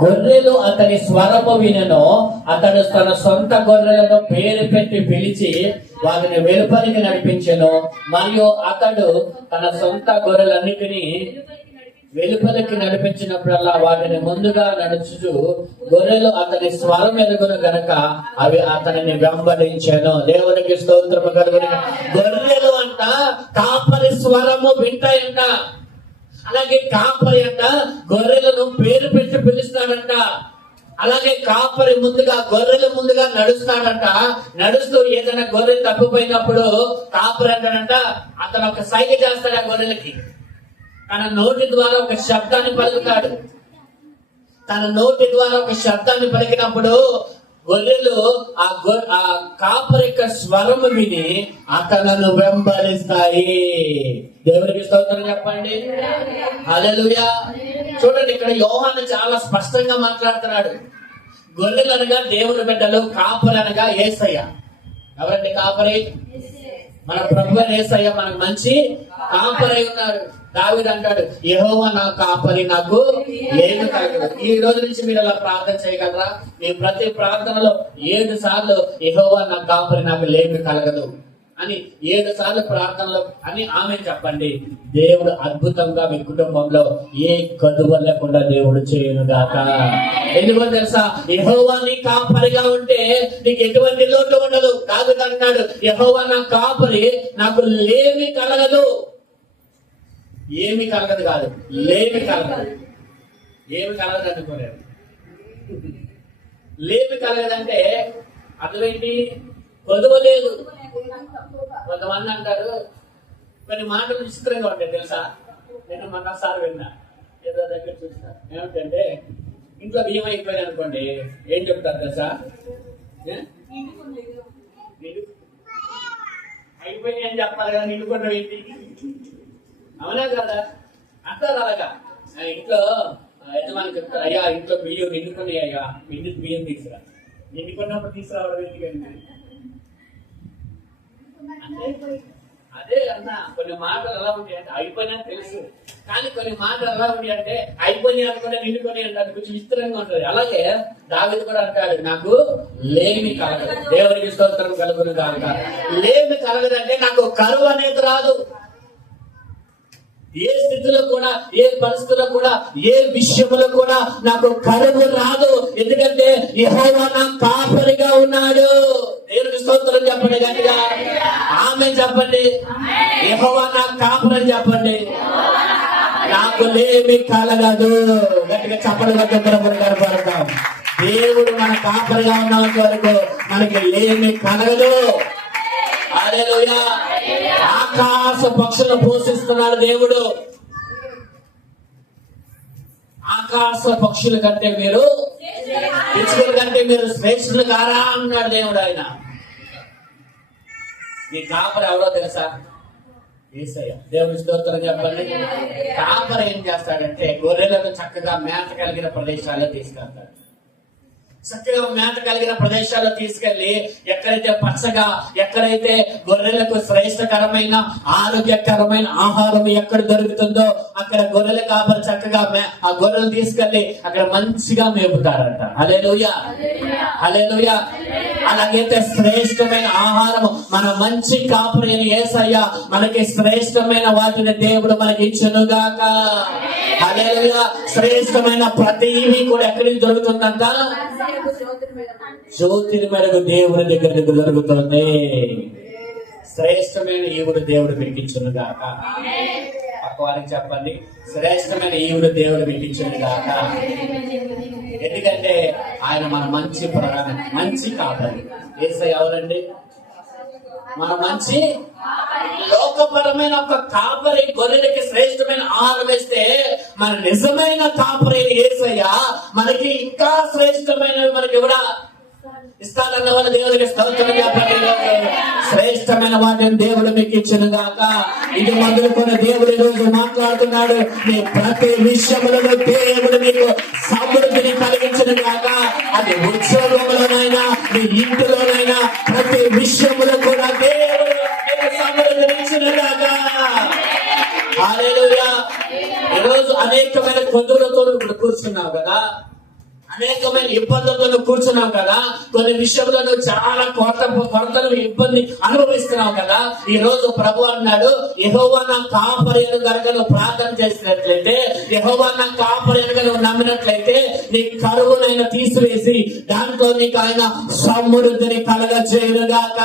గొర్రెలు అతని స్వరము వినెను. అతడు తన సొంత గొర్రెలను పేరు పెట్టి పిలిచి వాటిని వెలుపలికి నడిపించెను. మరియు అతడు తన సొంత గొర్రెలన్నిటినీ వెలుపలికి నడిపించినప్పుడల్లా వాటిని ముందుగా నడుచుచు గొర్రెలు అతని స్వరం ఎరుగును గనక అవి అతనిని వెంబడించాను. దేవునికి స్తోత్రము కలుగును. గొర్రెలు అంట కాపరి స్వరము వింటాయంట. అలాగే కాపరి అంట గొర్రెలను పేరు పెట్టి పిలుస్తాడంట. అలాగే కాపరి ముందుగా గొర్రెలు ముందుగా నడుస్తాడంట. నడుస్తూ ఏదైనా గొర్రెలు తప్పిపోయినప్పుడు కాపరి అంటాడంట, అతను ఒక సైగ చేస్తాడు ఆ గొర్రెలకి. తన నోటి ద్వారా ఒక శబ్దాన్ని పలుకుతాడు. తన నోటి ద్వారా ఒక శబ్దాన్ని పలికినప్పుడు గొర్రెలు ఆ కాపరి యొక్క స్వరము విని అతను వెంబడిస్తాయి. దేవునికి స్తోత్రం చెప్పండి. హల్లెలూయా. చూడండి, ఇక్కడ యోహాను చాలా స్పష్టంగా మాట్లాడుతున్నాడు. గొర్రెలు అనగా దేవుని బిడ్డలు, కాపరి అనగా యేసయ్య. ఎవరండి కాపరి? మన ప్రభువు యేసయ్య మనకు మంచి కాపరి ఉన్నాడు. దావీదు అంటాడు, యెహోవా నా కాపరి, నాకు ఏమి కలగదు. ఈ రోజు నుంచి మీరు అలా ప్రార్థన చేయగలరా? మీ ప్రతి ప్రార్థనలో 7 సార్లు యెహోవా నా కాపరి, నాకు లేమి కలగదు అని 7 సార్లు ప్రార్థనలో అని ఆమె చెప్పండి. దేవుడు అద్భుతంగా మీ కుటుంబంలో ఏ కదువ లేకుండా దేవుడు చేయను గాక. ఎందుకో తెలుసా? యెహోవా నీ కాపరిగా ఉంటే నీకు ఎటువంటి లోటు ఉండదు. దావీదు అంటాడు, యెహోవా నా కాపరి, నాకు లేమి కలగదు. ఏమి కలగదు కాదు, లేమి కలగదు. ఏమి కలగదు అనుకోలేదు. లేమి కలగదంటే అర్థమేంటి? కొదవలేదు. కొంతమంది అంటారు, కొన్ని మాటలు విచిత్రంగా ఉంటాయి తెలుసా. నేను మొన్నసారి విన్నా, ఏదో దగ్గర చూస్తా. ఏమిటంటే, ఇంట్లో బియ్యం అయిపోయింది అనుకోండి, ఏం చెప్తారు తెలుసా? అయిపోయినాయి అని చెప్పాలి కదా, నిండుకుంటాం ఏంటి? అవునా కదా? అంటారు అలాగా. ఇంట్లో యజమాని చెప్తారు, అయ్యా ఇంట్లో బియ్యం నిండుకున్నాయి, అయ్యా బియ్యం తీసుకురా. నిండుకున్నప్పుడు తీసుకురావడం ఎందుకండి? అదే అన్నా, కొన్ని మాటలు ఎలా ఉంటాయి అంటే అయిపోయినా తెలుసు, కానీ కొన్ని మాటలు ఎలా ఉంటాయి అంటే అయిపోయినాయి అనుకుంటే నిండుకొని అంటే కొంచెం విచిత్రంగా ఉంటుంది. అలాగే దావీదు కూడా అంటాడు, నాకు లేమి కలగదు. దేవునికి స్తోత్రం కలుగును గాక. లేమి కలగదంటే నాకు కరువు అనేది రాదు. ఏ స్థితిలో కూడా, ఏ పరిస్థితుల్లో కూడా, ఏ విషయంలో కూడా నాకు కరువు రాదు. ఎందుకంటే యెహోవా నా కాపరిగా ఉన్నాడు. దేవునికి స్తోత్రం చెప్పండి గట్టిగా. ఆమేన్ చెప్పండి. యెహోవా నా కాపరి చెప్పండి. నాకు లేమి కలగదు. గట్టిగా చెప్పండి. కనపడతాం. దేవుడు మన కాపరిగా ఉన్నంత వరకు మనకి లేమి కలగదు. హల్లెలూయా. ఆకాశ పక్షులను పోషిస్తున్నాడు దేవుడు. ఆకాశ పక్షుల కంటే మీరు, పిచ్చుకల కంటే మీరు శ్రేష్ఠులు కారా అన్నాడు దేవుడు. ఆయన ఈ కాపరి ఎవరో తెలుసా? యేసయ్య. దేవుని స్తోత్రం చెప్పండి. కాపరి ఏం చేస్తాడంటే గొర్రెలను చక్కగా మేత కలిగిన ప్రదేశాల్లో తీసుకెళ్తాడు. చక్కగా మేత కలిగిన ప్రదేశాల్లో తీసుకెళ్లి ఎక్కడైతే పచ్చగా, ఎక్కడైతే గొర్రెలకు శ్రేష్టకరమైన ఆరోగ్యకరమైన ఆహారం ఎక్కడ దొరుకుతుందో అక్కడ గొర్రెల కాపరి చక్కగా ఆ గొర్రెలు తీసుకెళ్లి అక్కడ మంచిగా మేపుతారంట. హల్లెలూయా, హల్లెలూయా. అలాగైతే శ్రేష్టమైన ఆహారం మన మంచి కాపరి అయిన యేసయ్య మనకి శ్రేష్టమైన వాటిని దేవుడు మనకి ఇచ్చునుగాక. హల్లెలూయా. శ్రేష్టమైన ప్రతివి కూడా ఎక్కడికి దొరుకుతుందంట? జ్యోతిర్మయుడు దేవుని దగ్గర దొరుకుతుంది. శ్రేష్టమైన ఈవుడు దేవుడు మీకు ఇచ్చునుగాక. పక్క వారికి చెప్పండి, శ్రేష్టమైన ఈవుడు దేవుడు మీకు ఇచ్చునుగాక. ఎందుకంటే ఆయన మన మంచి ప్రధాన మంచి కాపరి. యేసయ్య ఎవరండి? మన మంచి లోకపరమైన ఒక కాపరి గొర్రెలకి శ్రేష్టమైన ఆహారం వేస్తే మన నిజమైన కాపరి యేసయ్య మనకి ఇంకా శ్రేష్టమైనవి మనకి కూడా ఇస్తానన్న వాళ్ళ దేవుడికి స్తోత్రం చెప్పండి. శ్రేష్టమైన వాటిని దేవుడు మీకు ఇచ్చిన గాక. ఇది మొదలుకొని దేవుడు ఈ రోజు మాట్లాడుతున్నాడు. మీ ప్రతి విషయంలో దేవుడు మీకు సమృద్ధిని కలిగించిన గాక. అది ఉద్యోగంలోనైనా, మీ ఇంటిలోనైనా, ప్రతి విషయంలో కూడా దేవుడు మీకు సమృద్ధిని ఇచ్చిన గాక. హల్లెలూయా. ఈరోజు అనేకమైన కొద్దులతో ఇప్పుడు కూర్చున్నావు కదా, అనేకమైన ఇబ్బందులతో కూర్చున్నావు కదా, కొన్ని విషయంలో చాలా కొరతలు ఇబ్బంది అనుభవిస్తున్నావు కదా. ఈ రోజు ప్రభు అన్నాడు, యెహోవా నా కాపరి అని గనుక నువ్వు ప్రార్థన చేసినట్లయితే, యెహోవా నా కాపరి అని నువ్వు నమ్మినట్లయితే నీ కరువునైనా తీసివేసి దాంట్లో నీకు ఆయన సమృద్ధిని కలగజేయుగాక.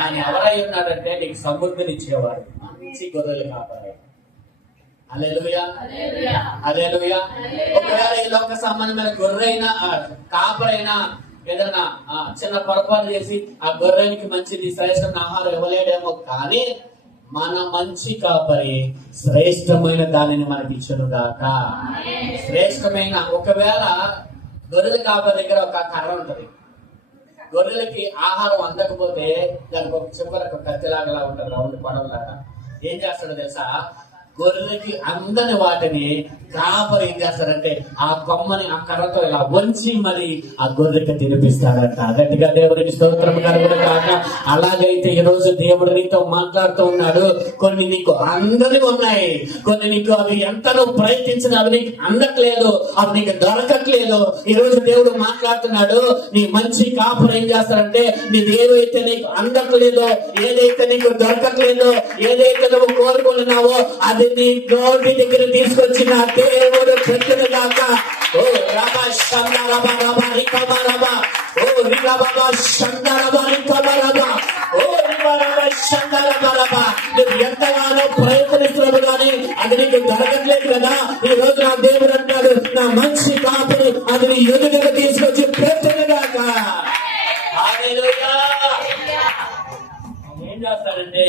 ఆయన ఎవరై ఉన్నాడంటే నీకు సమృద్ధిని ఇచ్చేవాడు, మంచి గొర్రెలు కాపరి. హల్లెలూయా, హల్లెలూయా. ఒకవేళ ఈ లోక సంబంధమైన గొర్రెైనా కాపరైనా ఏదైనా చిన్న పొరపాటు చేసి ఆ గొర్రెనికి మంచిది శ్రేష్టమైన ఆహారం ఇవ్వలేడేమో, కానీ మన మంచి కాపరి శ్రేష్టమైన దానిని మనకి ఇచ్చును గాక. శ్రేష్టమైన ఒకవేళ గొర్రెల కాపరి దగ్గర ఒక కర్ర ఉంటది, గొర్రెలకి ఆహారం అందకపోతే దానికి ఒక చివర ఒక కత్తిలాగా ఉంటది, రౌండ్ పొడవలాగా. ఏం చేస్తాడో తెలుసా, గొర్రెలకి అందని వాటిని కాపరి ఏం చేస్తారంటే ఆ కొమ్మని ఆ కర్రతో ఇలా వంచి మరి ఆ గొర్రెకి తినిపిస్తాడంట. గట్టిగా దేవుడికి స్తోత్రం కలుగును కాక. అలాగైతే ఈ రోజు దేవుడు నీతో మాట్లాడుతూ ఉన్నాడు. కొన్ని నీకు అందని ఉన్నాయి, కొన్ని నీకు అవి ఎంత నువ్వు ప్రయత్నించిన అవి నీకు అందట్లేదు, అవి నీకు దొరకట్లేదు. ఈ రోజు దేవుడు మాట్లాడుతున్నాడు, నీ మంచి కాపురం ఏం చేస్తాడంటే నీది ఏదైతే నీకు అందట్లేదో, ఏదైతే నీకు దొరకట్లేదో, ఏదైతే నువ్వు కోరుకుంటున్నావో అది నీ నోటి దగ్గర తీసుకొచ్చిన దేవుడు చెట్టును గాక. ఓ రబా శంద రబా రబా రికబా రబా, ఓ రిగా బాబా శంద రబా రికబా రబా, ఓ రిగా రబా శంద రబా రబా. నువ్వు ఎంతగానో ప్రయత్నిస్తున్నావు కానీ అది నీకు దొరకట్లేదు కదా. ఈ రోజు నా దేవుడు అంటాడు, నా మంచి కాపురి అది నీ ఎదురుగా తీసుకొచ్చి చెట్టును గాక. హల్లెలూయా. ఏం చేస్తాడంటే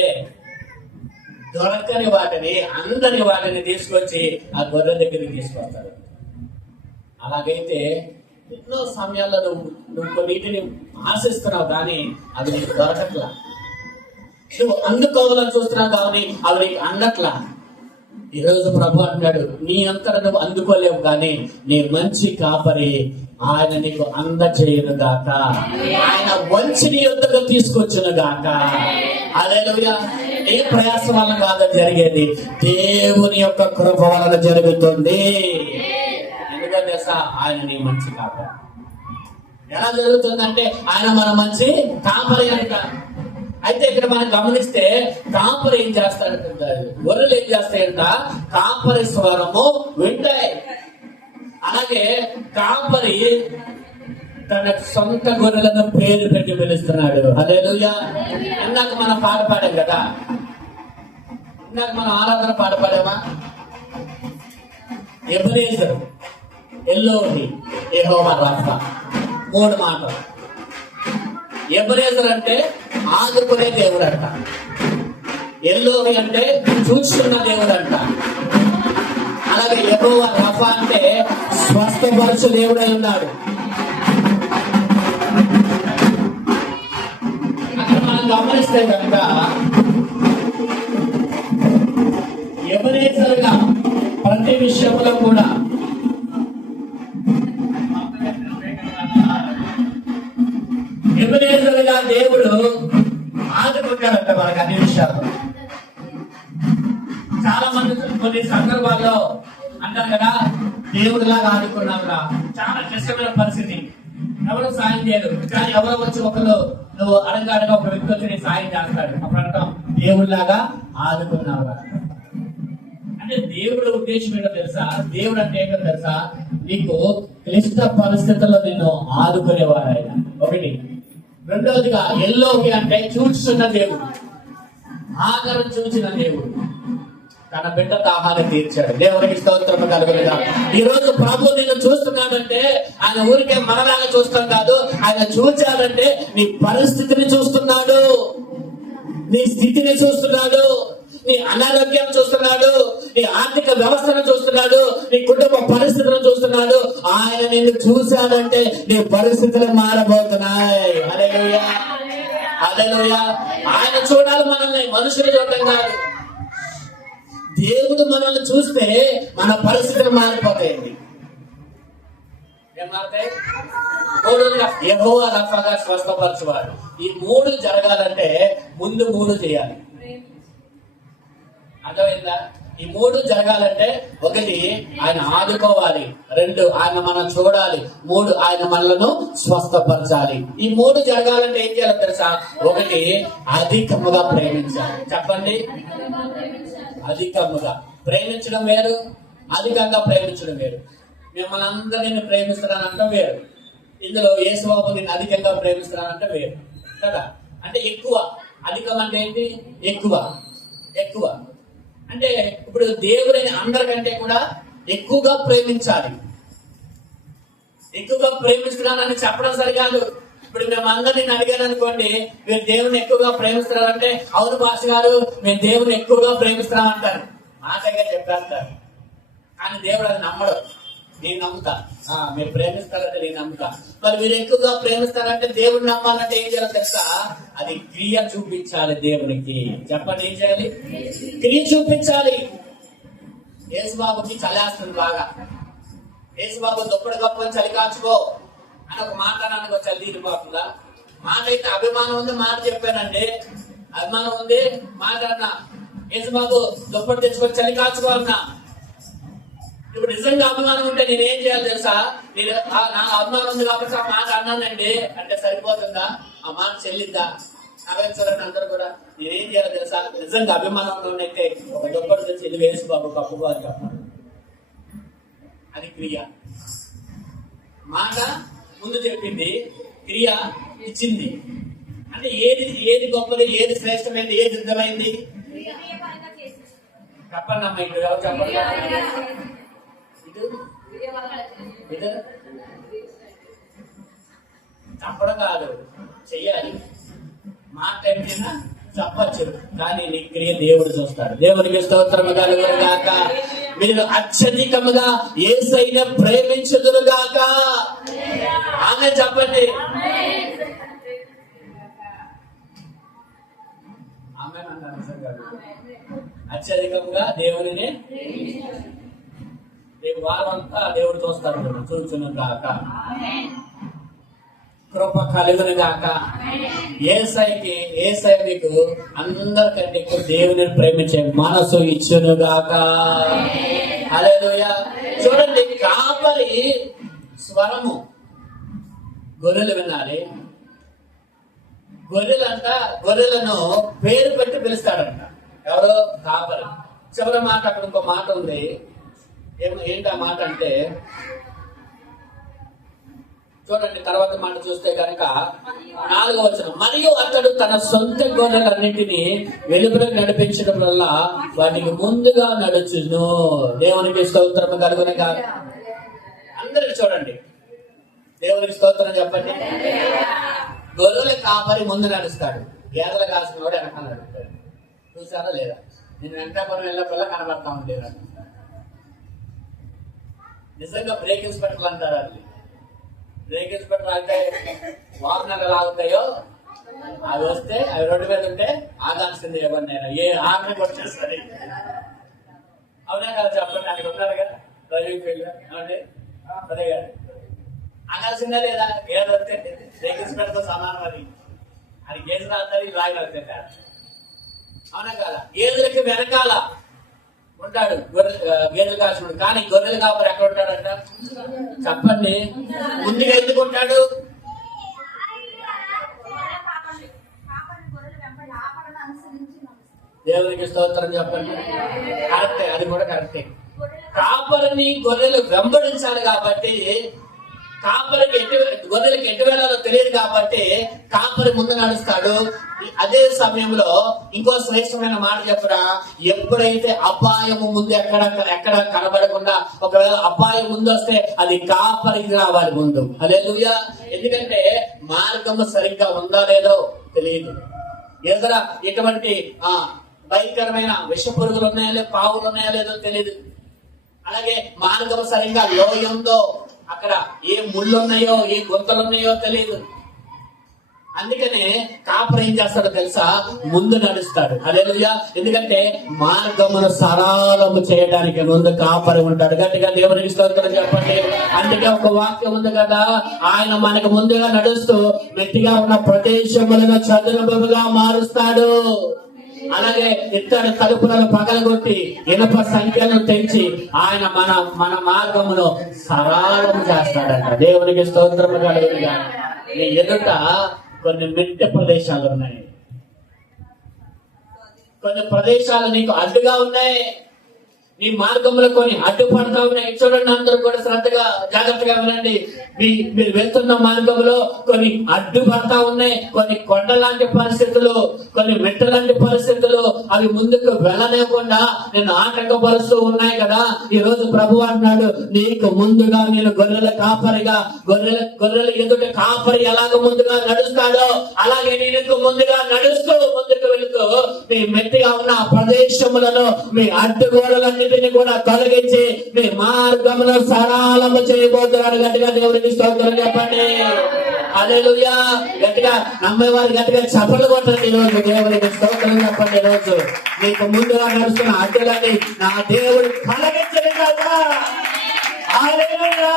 దొరకని వాటిని అందని వాటిని తీసుకొచ్చి ఆ గొర్రె దగ్గరికి తీసుకొస్తాడు. అలాగైతే ఎన్నో సమయాల్లో నువ్వు కొన్నిటిని ఆశిస్తున్నావు కానీ అవి నీకు దొరకట్లా, నువ్వు అందుకోవాలని చూస్తున్నావు కానీ అవి నీకు అందట్లా. ఈరోజు ప్రభు అంటున్నాడు, నీ అంతట నువ్వు అందుకోలేవు కానీ నీ మంచి కాపరి ఆయన నీకు అందచేయును గాక, ఆయన వంచి నీ యొద్దకు తీసుకొచ్చును గాక. హల్లెలూయా. నీ ప్రయాసం వల్ల కాదు జరిగేది, దేవుని యొక్క కృప వలన జరుగుతుంది. ఎందుకంటే ఆయన నీ మంచి కాపరి. ఎలా జరుగుతుందంటే ఆయన మన మంచి కాపరి అంట. అయితే ఇక్కడ మనం గమనిస్తే కాపరి ఏం చేస్తాడంట, గొర్రెలు ఏం చేస్తాయంట, కాపరి స్వరము వింటాయి. అలాగే కాపరి తన సొంత గొర్రెలను పేరు పెట్టి పిలుస్తున్నాడు. హల్లెలూయా. ఇందాక మనం పాట పాడాం కదా, ఇందాక మనం ఆరాధన పాట పాడామా, ఎబెనేజర్, ఎల్లోహి, యెహోవా రఫా. 3 మాటలు. ఎబెనేజర్ అంటే ఆదుకునే దేవుడు అంట, ఎల్లోహి అంటే చూస్తున్న దేవుడు అంట, అలాగే యెహోవా రఫా అంటే స్వస్థపరచు దేవుడై ఉన్నాడు. అక్కడ మనం గమనిస్తే కనుక ఎబెనేజర్గా ప్రతి విషయంలో కూడా ఎబెనేజర్గా దేవుడు ఆదుకుంటాడంట మనకు అన్ని విషయాలు. చాలా మంది కొన్ని సందర్భాల్లో అంటారు కదా, దేవుడిలాగా ఆదుకున్నావురా, చాలా క్లిష్టమైన పరిస్థితి, ఎవరు సాయం చేయరు, కానీ ఎవరో వచ్చి ఒకరు నువ్వు అడగగా ఒక వ్యక్తి వచ్చి నేను సాయం చేస్తాడు, అప్పుడు అంటాం దేవుడిలాగా ఆదుకున్నావురా. అంటే దేవుడు ఉద్దేశం ఏంటో తెలుసా, దేవుడు అంటే ఏంటో తెలుసా, నీకు క్లిష్ట పరిస్థితుల్లో నిన్ను ఆదుకునేవాడు ఆయన. ఒకటి. రెండవదిగా ఎల్లోకి అంటే చూస్తున్న దేవుడు, ఆదరణ చూసిన దేవుడు, తన బిడ్డ దాహాన్ని తీర్చాడు. దేవునికి స్తోత్రం కలుగునుగా. ఈ రోజు ప్రభు నిన్ను చూస్తున్నాడంటే ఆయన ఊరికే మనలాగా చూస్తాం కాదు, ఆయన చూచాడంటే నీ పరిస్థితిని చూస్తున్నాడు, నీ స్థితిని చూస్తున్నాడు, నీ అనారోగ్యాన్ని చూస్తున్నాడు, నీ ఆర్థిక వ్యవస్థను చూస్తున్నాడు, నీ కుటుంబ పరిస్థితులను చూస్తున్నాడు. ఆయన నిన్ను చూశాడంటే నీ పరిస్థితులు మారబోతున్నాయి. హల్లెలూయా, హల్లెలూయా. ఆయన చూడాలి మనల్ని, మనుషులు చూడటం కాదు. దేవుడు మనల్ని చూస్తే మన పరిస్థితులు మారిపోతాయండి. ఏం మారుతాయి? మూడుగా యెహోవా రఫాగా స్వస్థపరచువాడు. ఈ 3 జరగాలంటే ముందు 3 చేయాలి. అర్థమైందా? ఈ మూడు జరగాలంటే ఒకటి ఆయన ఆదుకోవాలి, రెండు ఆయన మనం చూడాలి, మూడు ఆయన మనలను స్వస్థపరచాలి. ఈ మూడు జరగాలంటే ఏం చేయాలో తెలుసా? ఒకటి అధికముగా ప్రేమించాలి. చెప్పండి, అధికముగా ప్రేమించడం వేరు, అధికంగా ప్రేమించడం వేరు. మిమ్మల్ని అందరినీ ప్రేమిస్తున్నానంటే వేరు, ఇందులో యేసుబాబు నేను అధికంగా ప్రేమిస్తున్నానంటే వేరు కదా. అంటే ఎక్కువ, అధికం అంటే ఏంటి? ఎక్కువ. ఎక్కువ అంటే ఇప్పుడు దేవుడిని అందరికంటే కూడా ఎక్కువగా ప్రేమించాలి. ఎక్కువగా ప్రేమిస్తున్నానని చెప్పడం సరికాదు. ఇప్పుడు మేము అందరినీ అడిగాను అనుకోండి, మీరు దేవుని ఎక్కువగా ప్రేమిస్తున్నారంటే అవును పాస్ గారు మేము దేవుని ఎక్కువగా ప్రేమిస్తున్నాం అంటారు, మాటగా చెప్పేస్తారు. కానీ దేవుడు అది నమ్మడు. నేను నమ్ముతా, మీరు ప్రేమిస్తారంటే నేను నమ్ముతా. మరి మీరు ఎక్కువగా ప్రేమిస్తారంటే దేవుడు నమ్మాలంటే ఏం చేయాలో తెలుసా? అది క్రియ చూపించాలి దేవునికి. చెప్పండి, ఏం చేయాలి? క్రియ చూపించాలి. యేసుబాబుకి చలేస్తుంది బాగా. యేసుబాబు దుప్పటి కప్పుకొని చలి కాచుకో అని ఒక మాట అనుకో, చలి తీరిపోతుందా? మాట అయితే అభిమానం ఉంది, మాట చెప్పానండి, అభిమానం ఉంది, మాట అన్నా. యేసుబాబు దుప్పటి తెచ్చుకొని చలి కాచుకో అన్నా. ఇప్పుడు నిజంగా అభిమానం ఉంటే నేనేం చేయాలి తెలుసా? నేను నా అభిమానం ఉంది కాబట్టి ఆ మాట అన్నానండి అంటే సరిపోతుందా? ఆ మాట చెల్లిద్దా? నవేశ్వరుని అందరూ కూడా నేనేం చేయాలి తెలుసా? నిజంగా అభిమానంలో అయితే ఒక దుప్పటి తెచ్చి ఇది వేసి బాబు కప్పుకో అని చెప్పాలి. అది క్రియ. మాట ముందు చెప్పింది, క్రియ ఇచ్చింది. అంటే ఏది గొప్పది, ఏది శ్రేష్టమైంది, ఏది సిద్ధమైంది? చెప్పండి అమ్మ, ఇటు ఎవరు చెప్పండి. చెప్పడం కాదు, చెయ్యాలి. మాట ఏమైనా చెప్పచ్చు, కానీ నీ క్రియ దేవుడు చూస్తాడు. దేవునికి స్తోత్రము కలుగును గాక. మీరు అత్యధికముగా యేసయ్యను ప్రేమించుదురు గాక. ఆమె చెప్పండి. ఆమె అత్యధికంగా దేవునినే రేపు వారమంతా దేవుడు చూస్తాడు. చూచును గాక. కృప కలుగును గాక. యేసయ్య మీకు అందరికంటే ఎక్కువ దేవుని ప్రేమించే మనసు ఇచ్చును గాక. హల్లెలూయా. చూడండి, కాపరి స్వరము గొర్రెలు వినాలి. గొర్రెలను పేరు పెట్టి పిలుస్తాడంట. ఎవరో కాపరి. చివరి మాట అక్కడ ఇంకో మాట ఉంది. ఏంటి ఆ మాట అంటే, చూడండి తర్వాత మాట చూస్తే కనుక 4వ వచనం, మరియు అతడు తన సొంత గొర్రెలన్నింటినీ వెలుపలకు నడిపించడం వల్ల వాటికి ముందుగా నడుచును. దేవునికి స్తోత్రం కలుగును గాక. అందరికి చూడండి, దేవునికి స్తోత్రం చెప్పండి. గొర్రెల కాపరి ముందు నడుస్తాడు, గేదెలు కాసిన వాడు వెనకాల నడుస్తాడు. చూసారా లేదా? నేను వెంకటాపురం వెళ్ళినప్పుడల్లా కనబడతా ఉండేది. నిజంగా బ్రేక్ ఇన్స్పెక్టర్లు అంటారు. అది బ్రేక్ ఇన్స్పెక్టర్ అయితే వాహనాలు ఎలా అవుతాయో అవి వస్తే, అవి రోడ్డు మీద ఉంటే ఆగాల్సింది ఎవరినైనా, ఏ ఆజ్ఞకు వచ్చేస్తుంది. అవునా కదా? చెప్పండి, అక్కడ ఉన్నారు కదా డ్రైవింగ్ ఫీల్డ్, ఏమంటే అదే కదా ఆగాల్సిందే లేదా? గేదె వస్తే బ్రేక్ ఇన్స్పెక్టర్తో సమానం. అది గేదె రాస్తారు, లాగి వస్తే. అవునా కదా? గేదెలకి వెనకాల ఉంటాడు గేదెలు కాసుడు, కానీ గొర్రెలు కాపరి ఎక్కడ ఉంటాడంట? చెప్పండి, ముందుగా ఎందుకు ఉంటాడు? దేవునికి స్తోత్రం చెప్పండి. కరెక్టే, అది కూడా కరెక్టే. కాపరిని గొర్రెలు వెంబడించాలి కాబట్టి, గొర్రెలకి ఎటు వెళ్ళాలో తెలియదు కాబట్టి కాపరి ముందు నడుస్తాడు. అదే సమయంలో ఇంకో శ్రేష్టమైన మాట చెప్పరా, ఎప్పుడైతే అపాయము ముందు ఎక్కడ కనబడకుండా, ఒకవేళ అపాయం ముందు వస్తే అది కాపరికి రావాలి ముందు. హల్లెలూయా. ఎందుకంటే మార్గము సరిగ్గా ఉందా లేదో తెలియదు. ఎదుర ఎటువంటి భయంకరమైన విష పురుగులు ఉన్నాయో లేదో, పావులు ఉన్నాయో లేదో తెలియదు. అలాగే మార్గము సరిగ్గా లోయ ఉందో, అక్కడ ఏ ముళ్ళు ఉన్నాయో ఏ గుంతలు ఉన్నాయో తెలియదు. అందుకనే కాపరి ఏం చేస్తాడో తెలుసా? ముందు నడుస్తాడు. హల్లెలూయా. ఎందుకంటే మార్గమును సరళము చేయడానికి ముందు కాపరి ఉంటాడు. గట్టిగా దేవునికి స్తోత్రం చెప్పండి. అందుకే ఒక వాక్యం ఉంది కదా, ఆయన మనకు ముందుగా నడుస్తూ గట్టిగా ఉన్న ప్రదేశములను చదునుగా మారుస్తాడు. అలాగే ఇత్తడి తలుపులను పగలగొట్టి ఇనుప సంఖ్యలను తెంచి ఆయన మన మార్గమును సరళం చేస్తాడంట. దేవునికి స్తోత్రము కలుగునుగా. నీ ఎదుట కొన్ని మెట్ట ప్రదేశాలు ఉన్నాయి, కొన్ని ప్రదేశాలు నీకు అడ్డుగా ఉన్నాయి, నీ మార్గంలో కొన్ని అడ్డుపడతా ఉన్నాయి. చూడండి, అందరూ కూడా శ్రద్ధగా జాగ్రత్తగా వినండి. మీరు వెళ్తున్న మార్గంలో కొన్ని అడ్డుపడతా ఉన్నాయి, కొన్ని కొండ లాంటి పరిస్థితులు, కొన్ని మెట్ట లాంటి పరిస్థితులు, అవి ముందుకు వెళ్ళలేకుండా నేను ఆటంకపరుస్తూ ఉన్నాయి కదా. ఈ రోజు ప్రభు అంటున్నాడు, నీకు ముందుగా నేను గొర్రెల కాపరిగా, గొర్రెల ఎదుట కాపరి ఎలాగ ముందుగా నడుస్తాడో అలాగే నేను ముందుగా నడుస్తూ ముందుకు వెళుతూ మీ మెట్టిగా ఉన్న ప్రదేశములను, మీ అడ్డుగోడలన్నీ కూడా తొలగించి మీ మార్గంలో సరళము చేయబోతున్నాడు. గట్టిగా దేవునికి స్తోత్రం చెప్పండి. హల్లెలూయా. గట్టిగా నమ్మేవారు గట్టిగా చప్పట్లు కొట్టండి. ఈ రోజు దేవునికి స్తోత్రం చెప్పండి. ఈ రోజు నీకు ముందుగా నడుస్తున్న అడ్డులని నా దేవుడు తొలగించను కాక. హల్లెలూయా.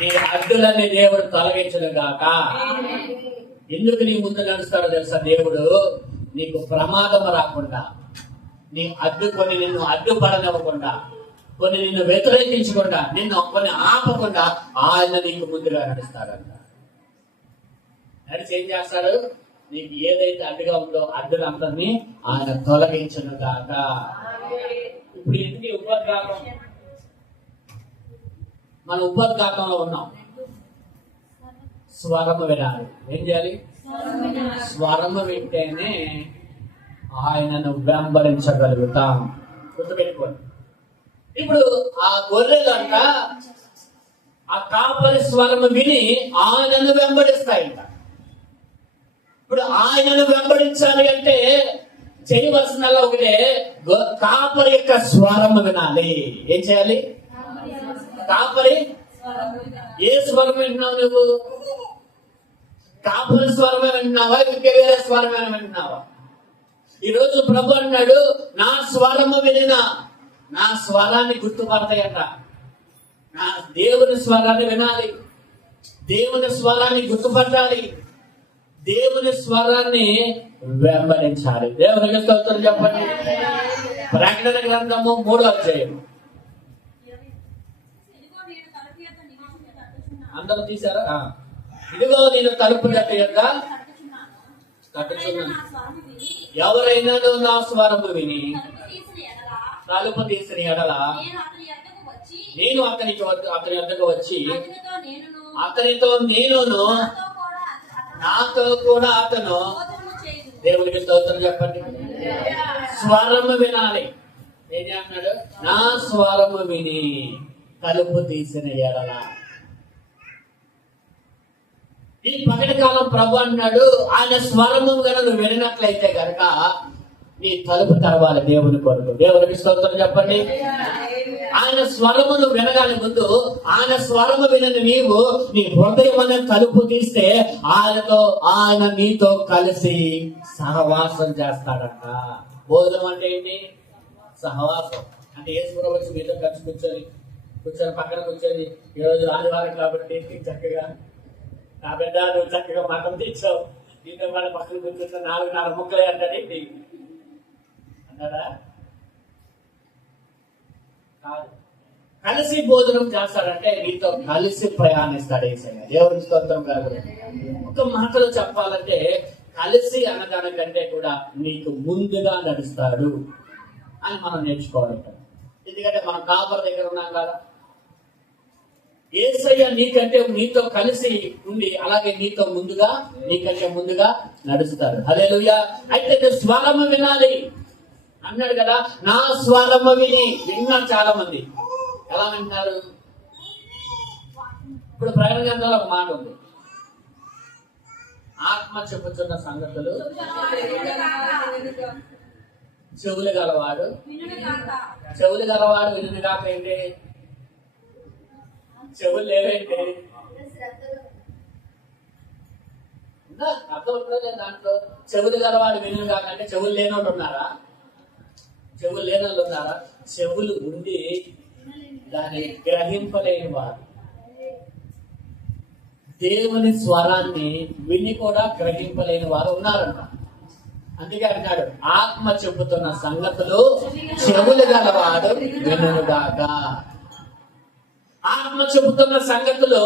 నీ అడ్డులని దేవుడు తొలగించను కాక. ఎందుకు నీ ముందు నడుస్తాడో తెలుసా? దేవుడు నీకు ప్రమాదం రాకుండా, నీ కొన్ని నిన్ను అడ్డుపడనివ్వకుండా, కొన్ని నిన్ను వ్యతిరేకించకుండా, నిన్ను కొన్ని ఆపకుండా ఆయన నీకు ముందుగా నడుస్తాడంట. నడిచి ఏం చేస్తాడు? నీకు ఏదైతే అడ్డుగా ఉందో అడ్డులందరినీ ఆయన తొలగించను కాక. ఇప్పుడు ఇంటికి ఉపోద్ఘాతం, మన ఉపోద్ఘాతంలో ఉన్నాం. స్వరము వినాలి. ఏం చేయాలి? స్వరము వింటేనే ఆయనను వెంబడించగలుగుతాం. గుర్తుపెట్టుకోండి. ఇప్పుడు ఆ గొర్రెలంట ఆ కాపరి స్వరము విని ఆయనను వెంబడిస్తాయంట. ఇప్పుడు ఆయనను వెంబడించాలి అంటే చేయవలసినల్లా ఒకటే, కాపరి యొక్క స్వరము వినాలి. ఏం చేయాలి? కాపరి ఏ స్వరం వింటున్నావు నువ్వు? కాపరి స్వరమే వింటున్నావా? ఇంకా వేరే స్వరమే వింటున్నావా? ఈ రోజు ప్రభు అన్నాడు, నా స్వరము వినిన, నా స్వరాన్ని గుర్తుపడతాయంట. నా దేవుని స్వరాన్ని వినాలి, దేవుని స్వరాన్ని గుర్తుపట్టాలి, దేవుని స్వరాన్ని వెంబడించాలి. దేవునికి స్తోత్రం చెప్పండి. ప్రకటన గ్రంథము 3వ అధ్యాయం. అందరూ తీశారా? ఇదిగో నేను తలుపు యొక్క తట్టుచున్నాను. ఎవరైనా నా స్వరము విని తలుపు తీసిన ఎడల నేను అతని వద్దకు వచ్చి అతనితో నేనును, నాతో కూడా అతను. దేవునికి స్తోత్రం చెప్పండి. స్వరము వినాలి. ఏం చేస్తున్నాడు? నా స్వరము విని తలుపు తీసిన ఎడల. ఈ పగటి కాలం ప్రభు అన్నాడు, ఆయన స్వరము గన నువ్వు వినట్లయితే గనక నీ తలుపు తెరవాలి దేవుని కొరకు. దేవునికి స్తోత్రం చెప్పండి. ఆయన స్వరమును వినగానే ముందు ఆయన స్వరము వినని నీవు నీ హృదయం అనే తలుపు తీస్తే ఆయన నీతో కలిసి సహవాసం చేస్తాడంట. భోజనం అంటే ఏంటి? సహవాసం అంటే యేసు వచ్చి మీతో కలిసి కూర్చొని పక్కన కూర్చొని, ఈరోజు ఆదివారం కాబట్టి చక్కగా నా బిడ్డ నువ్వు చక్కగా మతం తెచ్చావు, నీతో వాళ్ళ పక్కన కూర్చుంటే 4 ముక్కలే అంటాడేంటి అన్నాడా? కాదు. కలిసి భోజనం చేస్తాడంటే నీతో కలిసి ప్రయాణిస్తాడు యేసయ్య. దేవుని స్తోత్రం కాదు. ఒక మాటలో చెప్పాలంటే కలిసి అనగానికంటే కూడా నీకు ముందుగా నడుస్తాడు అని మనం నేర్చుకోవాలి. ఎందుకంటే మనం కాపర్ దగ్గర ఉన్నాం కదా. యేసయ్య నీతో కలిసి ఉండి అలాగే నీకంటే ముందుగా నడుస్తాడు. హల్లెలూయా. అయితే స్వరము వినాలి అన్నాడు కదా. నా స్వరము విన్నారు చాలా మంది. ఎలా వింటారు? ఇప్పుడు ప్రకటన గ్రంథంలో ఒక మాట ఉంది, ఆత్మ చెప్పుచున్న సంగతులు చెవులు గలవాడు వినును కాక. ఏంటి? చెవులు లేవేంటి? అర్థం ఉంటుంది దాంట్లో. చెవులు గలవాడు వినును కాక అంటే చెవులు లేనోళ్ళు ఉన్నారా? చెవులు ఉండి దాన్ని గ్రహింపలేని వారు, దేవుని స్వరాన్ని విని కూడా గ్రహింపలేని వారు ఉన్నారంట. అందుకే అంటాడు, ఆత్మ చెబుతున్న సంగతులు చెవులు గలవాడు వినుగాక. ఆత్మ చెబుతున్న సంగతులు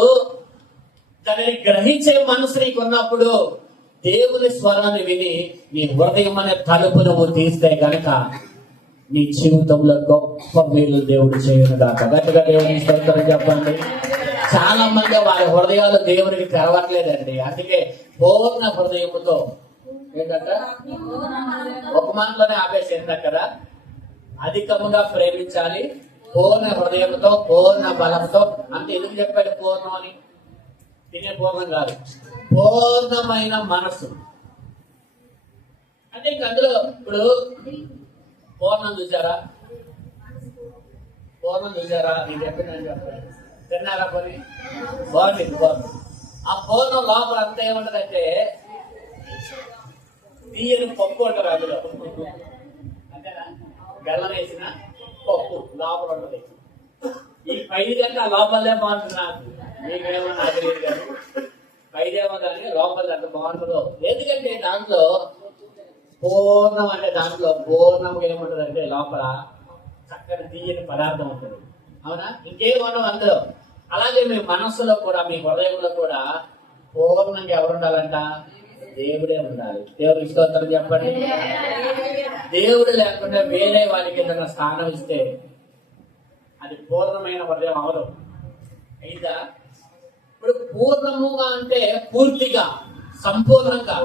దానిని గ్రహించే మనసు నీకు ఉన్నప్పుడు దేవుని స్వరాన్ని విని నీ హృదయం అనే తలుపు నువ్వు తీస్తే గనక నీ జీవితంలో గొప్ప మేలు దేవుడు చేయనుగాక. గట్టిగా దేవుని స్తోత్రం చెప్పండి. చాలా మంది వారి హృదయాలు దేవునికి తెరవట్లేదండి. అందుకే పూర్ణ హృదయముతో ఏంటంట ఒక మాటలోనే ఆపేసేంట కదా, అధికముగా ప్రేమించాలి, పూర్ణ హృదయంతో పూర్ణ బలంతో. అంటే ఎందుకు చెప్పాడు పూర్ణం అని? తినే పూర్ణం కాదు, పూర్ణమైన మనసు. అంటే ఇంక అందులో ఇప్పుడు పూర్ణం చూసారా? పూర్ణం చూసారా? నీకు చెప్పిందని చెప్పండి. తిన్నారా? కొని బాగుంది పూర్ణం. ఆ పూర్ణం లోపల అంతా ఏముంటదంటే తీయని పప్పు ఉంటుంది. అందులో అంతేనా? బెల్లం వేసిన పప్పు లోపల ఉంటుంది. ఈ పైది కంటే ఆ లోపలే బాగుంటుంది. నాకు మీకేమో నాకు తెలియదు కానీ పైదేమో కానీ లోపల అంత బాగుంటుందో. ఎందుకంటే దాంట్లో పూర్ణం అంటే దాంట్లో పూర్ణం ఏముంటుంది అంటే లోపల చక్కని తీయని పదార్థం ఉంటుంది. అవునా? ఇంకేం ఉండవు అందులో. అలాగే మీ మనస్సులో కూడా మీ హృదయంలో కూడా పూర్ణంగా ఎవరు ఉండాలంట? దేవుడే ఉండాలి. దేవుడికి స్తోత్రం చెప్పండి. దేవుడు లేకుండా వేరే వారికి ఏదైనా స్థానం ఇస్తే అది పూర్ణమైన హృదయం అవరు. అయిదా? ఇప్పుడు పూర్ణముగా అంటే పూర్తిగా సంపూర్ణంగా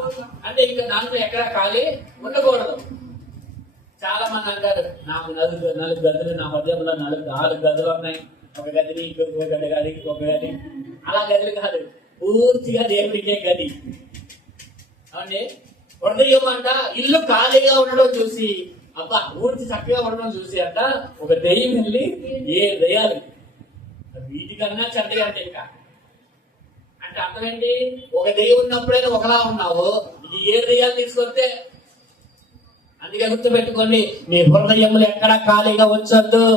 అంటే ఇంకా దాంట్లో ఎక్కడ ఖాళీ ఉండకూడదు. చాలా మంది అంటారు, నాకు నాలుగు గదులు, నా హృదయంలో 4 గదులు ఉన్నాయి. ఒక గదిని ఇంకొక గది ఇంకొక గది, అలా గదులు కాదు, పూర్తిగా దేవుడికే గది. అవునండి. హృదయం అంట ఇల్లు ఖాళీగా ఉండడం చూసి, అబ్బా పూర్తి చక్కగా ఉండడం చూసి అంట ఒక దెయ్యం వెళ్ళి ఏ దయ్యాలు వీటికన్నా చెడ్డగా అంటే ఇంకా అంటే అర్థం ఏంటి? ఒక దెయ్యం ఉన్నప్పుడైనా ఒకలా ఉన్నావు, ఇది ఏ దెయ్యాలు తీసుకొస్తే. అందుకే గుర్తుపెట్టుకోండి, మీ హృదయములు ఎక్కడ ఖాళీగా ఉంచొద్దు.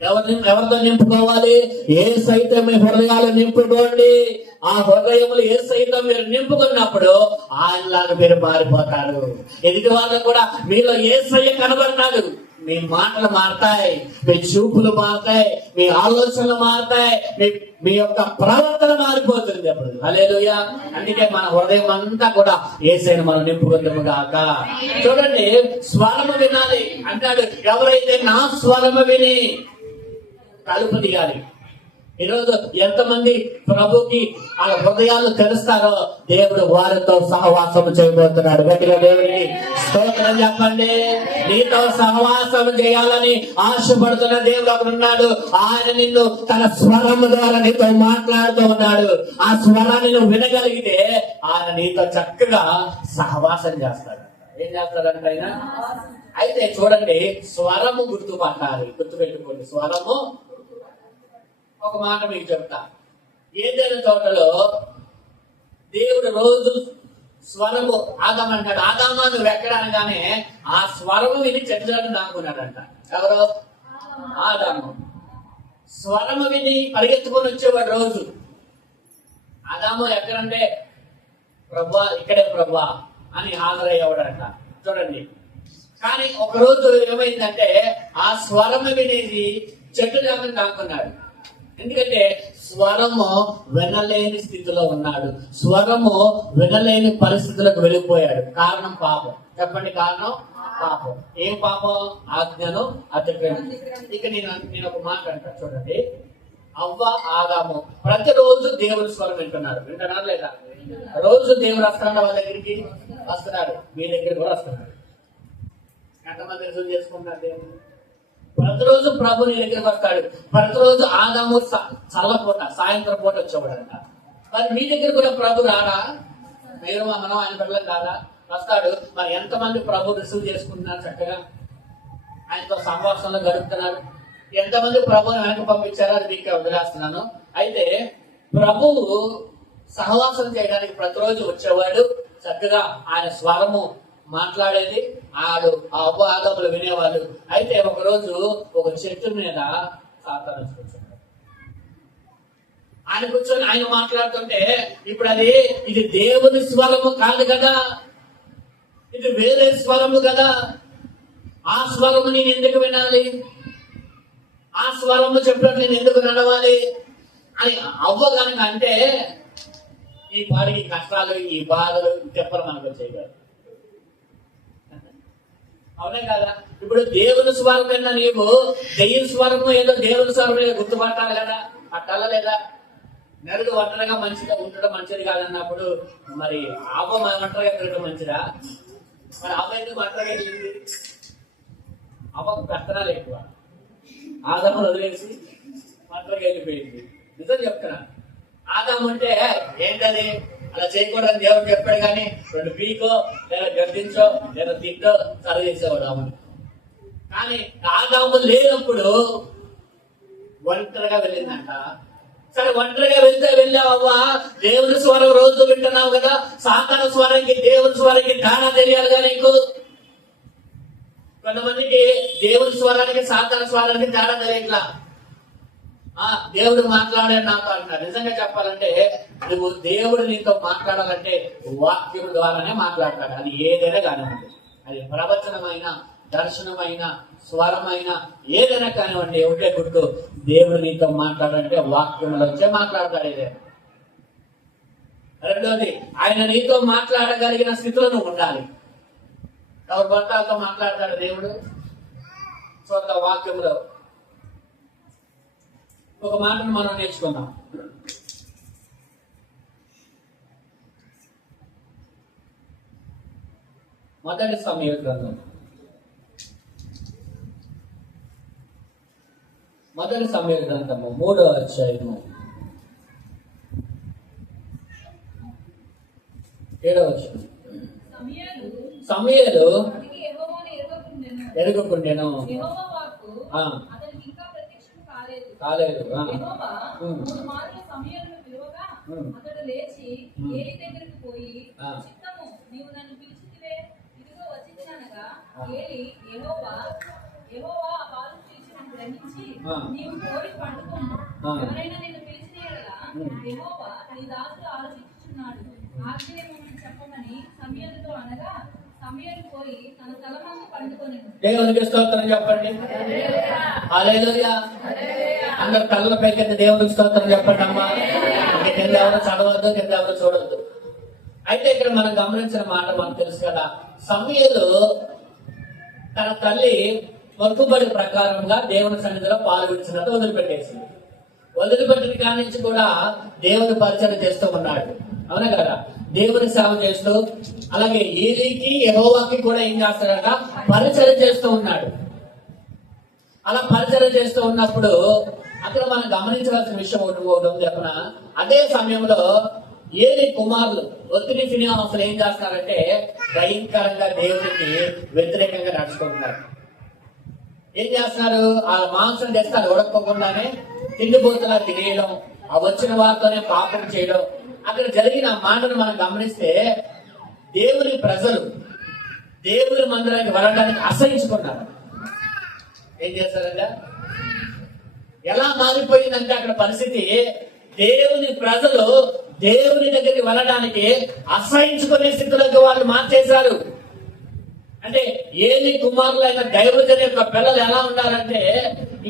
ఎవరితో నింపుకోవాలి? ఏ సైతం మీ హృదయాలు నింపుకోండి. ఆ హృదయములు ఏ సైతం మీరు నింపుకున్నప్పుడు ఆయనలాగా మీరు మారిపోతారు. ఎదుటి వాళ్ళకు కూడా మీలో ఏ సయ్య కనబడతాడు. మీ మాటలు మారుతాయి, మీ చూపులు మారుతాయి, మీ ఆలోచనలు మారుతాయి, మీ యొక్క ప్రవర్తన మారిపోతుంది అప్పుడు. హల్లెలూయా. అందుకే మన హృదయం అంతా కూడా యేసుని మనం నింపుకుందాము గాక. చూడండి, స్వరము వినాలి అంటాడు. ఎవరైతే నా స్వరము విని తలుపు దిగాలి. ఈరోజు ఎంతమంది ప్రభుకి ఆ హృదయాలు తెరుస్తారో దేవుడు వారితో సహవాసం చేయబోతున్నాడు. గట్టిగా దేవుడికి స్తోత్రం చెప్పండి. నీతో సహవాసం చేయాలని ఆశపడుతున్న దేవుడు ఒకడు ఉన్నాడు. ఆయన నిన్ను తన స్వరము ద్వారా నీతో మాట్లాడుతూ ఉన్నాడు. ఆ స్వరాన్ని నువ్వు వినగలిగితే ఆయన నీతో చక్కగా సహవాసం చేస్తాడు. ఏం చేస్తాడంటే ఆయన అయితే చూడండి, స్వరము గుర్తుపట్టాలి. గుర్తుపెట్టుకోండి, స్వరము. ఒక మాట మీకు చెప్తా. ఏదైనా తోటలో దేవుడు రోజు స్వరము ఆదామంటాడు. ఆదామా నువ్వు ఎక్కడ అనగానే ఆ స్వరము విని చెట్టులను దాక్కున్నాడంట. ఎవరు? ఆదాము. స్వరము విని పరిగెత్తుకొని వచ్చేవాడు రోజు. ఆదాము ఎక్కడంటే ప్రభువా ఇక్కడే ప్రభువా అని హాజరయ్యేవాడంట. చూడండి, కానీ ఒక రోజు ఏమైందంటే ఆ స్వరము వినేది చెట్టు దాకా దాక్కున్నాడు. ఎందుకంటే స్వరము వినలేని స్థితిలో ఉన్నాడు. స్వరము వినలేని పరిస్థితులకు వెళ్ళిపోయాడు. కారణం పాపం. చెప్పండి, కారణం పాపం. ఏం పాపం? ఆజ్ఞను అతిక్రమించి. ఇక నేను ఒక మాట అంటా చూడండి. అవ్వ ఆదాము ప్రతిరోజు దేవుని స్వరం వింటున్నారు లేదా? రోజు దేవుడు వస్తున్నాడు, వాళ్ళ దగ్గరికి వస్తున్నాడు, మీ దగ్గర కూడా వస్తున్నాడు. ఎంతమంది రుజువు చేసుకుంటారు దేవుడు? ప్రతిరోజు ప్రభు నీ దగ్గరికి వస్తాడు. ప్రతిరోజు ఆదాము చల్లపూట సాయంత్రం పూట వచ్చేవాడంట. మరి మీ దగ్గర కూడా ప్రభు రాడా? మీరు మనం ఆయన పిల్లలు రాదా? వస్తాడు. మరి ఎంతమంది ప్రభు రిసీవ్ చేసుకుంటున్నారు, చక్కగా ఆయనతో సంభాషణలో గడుపుతున్నారు? ఎంతమంది ప్రభుని వెనక పంపించారో అది మీకు వదిలేస్తున్నాను. అయితే ప్రభువు సహవాసం చేయడానికి ప్రతిరోజు వచ్చేవాడు. చక్కగా ఆయన స్వరము మాట్లాడేది, ఆడు ఆ అపవాదములు వినేవాళ్ళు. అయితే ఒకరోజు ఒక చెట్టు మీద సాతాను కూర్చున్నాడు. ఆయన కూర్చొని ఆయన మాట్లాడుతుంటే ఇప్పుడు ఇది దేవుని స్వరము కాదు కదా. ఇది వేరే స్వరము కదా, ఆ స్వరము నేను ఎందుకు వినాలి, ఆ స్వరము చెప్పినట్టు నేను ఎందుకు నడవాలి అని అవ్వ కనుక అంటే ఈ పాడికి కష్టాలు ఈ బాధలు చెప్పరు మనకు వచ్చాయి కదా. అవునే కదా. ఇప్పుడు దేవుని స్వరం విన్నా నీవు దెయ్యం స్వరము ఏదో దేవుని స్వరం ఏదో గుర్తుపట్టాలి కదా, అట్టాల లేదా. నరుడు ఒంటరిగా మంచిగా ఉండడం మంచిది కాదన్నప్పుడు మరి అవ్వ ఒంటరిగా తిరగడం మంచిదా? మరి అవ్వ ఎందుకు ఒంటరిగా వెళ్ళింది? అవ్వకు కష్టనాలు ఎక్కువ, ఆదామును వదిలేసి ఒంటరిగా వెళ్ళిపోయింది. నిజం చెప్తున్నా. ఆదాము అంటే ఏంటది అలా చేయకూడదని దేవుడు చెప్పాడు, కానీ 2 పీకో లేదా గర్దించో లేదా తిట్టో సరి చేసేవాడు ఆమెను. కానీ ఆదాము లేనప్పుడు ఒంటరిగా వెళ్ళిందంట. సరే ఒంటరిగా వెళ్ళావవ్వా, దేవుని స్వరం రోజు వింటున్నావు కదా, సాతాను స్వరంకి దేవుని స్వరానికి తేడా తెలియాలిగా నీకు. కొంతమందికి దేవుని స్వరానికి సాతాను స్వరానికి తేడా తెలియట్లా. దేవుడు మాట్లాడాడు నాతో అంటాడు. నిజంగా చెప్పాలంటే నువ్వు దేవుడు నీతో మాట్లాడాలంటే వాక్యం ద్వారానే మాట్లాడతాడు. అది ఏదైనా కానివ్వండి, అది ప్రవచనమైన దర్శనమైన స్వరమైన ఏదైనా కానివ్వండి, ఒకటే గుర్తు, దేవుడు నీతో మాట్లాడాలంటే వాక్యంలోంచే మాట్లాడతాడు. ఏదైనా. రెండోది, ఆయన నీతో మాట్లాడగలిగిన స్థితిలో నువ్వు ఉండాలి. ఎవరు భర్తలతో మాట్లాడతాడు దేవుడు? సొంత వాక్యంలో ఒక మాటను మనం నేర్చుకుందాం. మొదటి సమూయేలు గ్రంథం 3వ అధ్యాయము 7వ వచనం. సమూయేలు ఎరుగకుండెను, కాలేదు. అతడు లేచి ఏలీ దగ్గరికి పోయి, చిత్తము నీవు నన్ను పిలిచితివే, ఇదిగో వచ్చితిననగా ఏలీ యెహోవా ఆ బాలును పిలిచి నన్ను గ్రహించి నీవు పోయి పండుకొమ్ము, ఎవరైనా నిన్ను పిలిచిన యెడల యెహోవా నీ దాసుడు ఆలోచించుచున్నాడు, ఆజ్ఞేయమని చెప్పమని సమూయేలుతో అనగా సమూయేలు పోయి తన తలమందు పండుకొనెను. దేవునికి స్తోత్రం చెప్పండి. హల్లెలూయా. అందరు కళ్ళ పైకి దేవునికి స్తోత్రం చెప్పండి అమ్మా. కింద ఎవరు చదవద్దు, కింద ఎవరు చూడొద్దు. అయితే ఇక్కడ మనం గమనించిన మాట మనకు తెలుసు కదా, సమూయేలు తన తల్లి మొక్కుబడి ప్రకారంగా దేవుని సన్నిధిలో పాల్గొంచినట్టు వదిలిపెట్టేసింది. వదిలిపెట్టిన కాడి నుంచి కూడా దేవుని పరిచయం చేస్తూ ఉన్నాడు. అవునా కదా. దేవుని సేవ చేస్తూ, అలాగే ఏలీకి యెహోవాకి కూడా ఏం చేస్తాడట, పరిచయం చేస్తూ ఉన్నాడు. అలా పరిచయం చేస్తూ ఉన్నప్పుడు అక్కడ మనం గమనించవలసిన విషయం ఒకటి చెప్పిన, అదే సమయంలో ఏలీ కుమారులు ఒత్తిడి ఫినిహాసులు ఏం చేస్తున్నారంటే భయంకరంగా దేవునికి వ్యతిరేకంగా నడుచుకుంటున్నారు. ఏం చేస్తున్నారు, ఆ మాంసం తెస్తారు ఉడకపోకుండానే తిండిపోతున్నా తినేయడం, ఆ వచ్చిన వారితోనే పాపం చేయడం. అక్కడ జరిగిన మాటను మనం గమనిస్తే దేవుని ప్రజలు దేవుని మందిరానికి వెళ్ళడానికి అసహించుకున్నారు. ఏం చేస్తారంటే ఎలా మారిపోయిందంటే అక్కడ పరిస్థితి, దేవుని ప్రజలు దేవుని దగ్గరికి వెళ్ళడానికి అసహించుకునే స్థితిలోకి వాళ్ళు మార్చేశారు. అంటే ఏలీ కుమారులైన దైవజన యొక్క పిల్లలు ఎలా ఉండాలంటే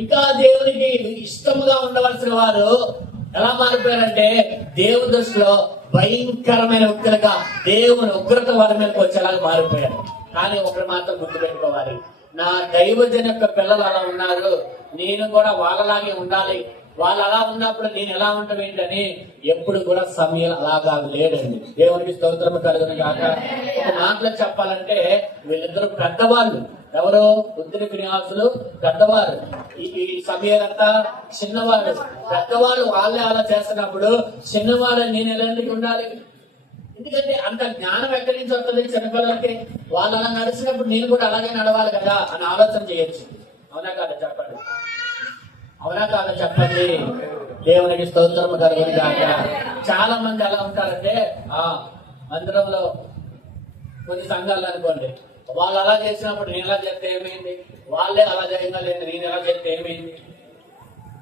ఇంకా దేవునికి ఇష్టముగా ఉండవలసిన వారు ఎలా మారిపోయారంటే దేవుని దృష్టిలో భయంకరమైన వ్యక్తులుగా దేవుని ఉగ్రత వారి మీదకి వచ్చేలాగా మారిపోయారు. కానీ ఒకరు మాత్రం గుర్తుపెట్టుకోవాలి, నా దైవజన యొక్క పిల్లలు అలా ఉన్నారు, నేను కూడా వాళ్ళలాగే ఉండాలి. వాళ్ళు అలా ఉన్నప్పుడు నేను ఎలా ఉంటాను ఏంటని ఎప్పుడు కూడా సమయం అలాగా లేడండి. దేవునికి స్తోత్రము కలుగును గాక. ఒక మాటలో చెప్పాలంటే వీళ్ళిద్దరు పెద్దవాళ్ళు. ఎవరు? ఒత్తిడి ఫినిహాసులు పెద్దవారు, ఈ సమయాలంతా చిన్నవాళ్ళు. పెద్దవాళ్ళు వాళ్ళే అలా చేస్తున్నప్పుడు చిన్నవాళ్ళు నేను ఎలాంటి ఉండాలి? ఎందుకంటే అంత జ్ఞానం ఎక్కడి నుంచి వస్తుంది చిన్నపిల్లలకి? వాళ్ళు అలా నడిచినప్పుడు నేను కూడా అలాగే నడవాలి కదా అని ఆలోచన చేయొచ్చు. అవునా కాదా చెప్పండి? అవునా కాదా చెప్పండి? దేవునికి స్తోత్రము కలుగును గాక. చాలా మంది ఎలా ఉంటారంటే మందిరంలో కొన్ని సంఘాలు అనుకోండి, వాళ్ళు అలా చేసినప్పుడు నేను ఎలా చేస్తే ఏమైంది, వాళ్ళే అలా చేయగలేదు నేను ఎలా చేస్తే ఏమైంది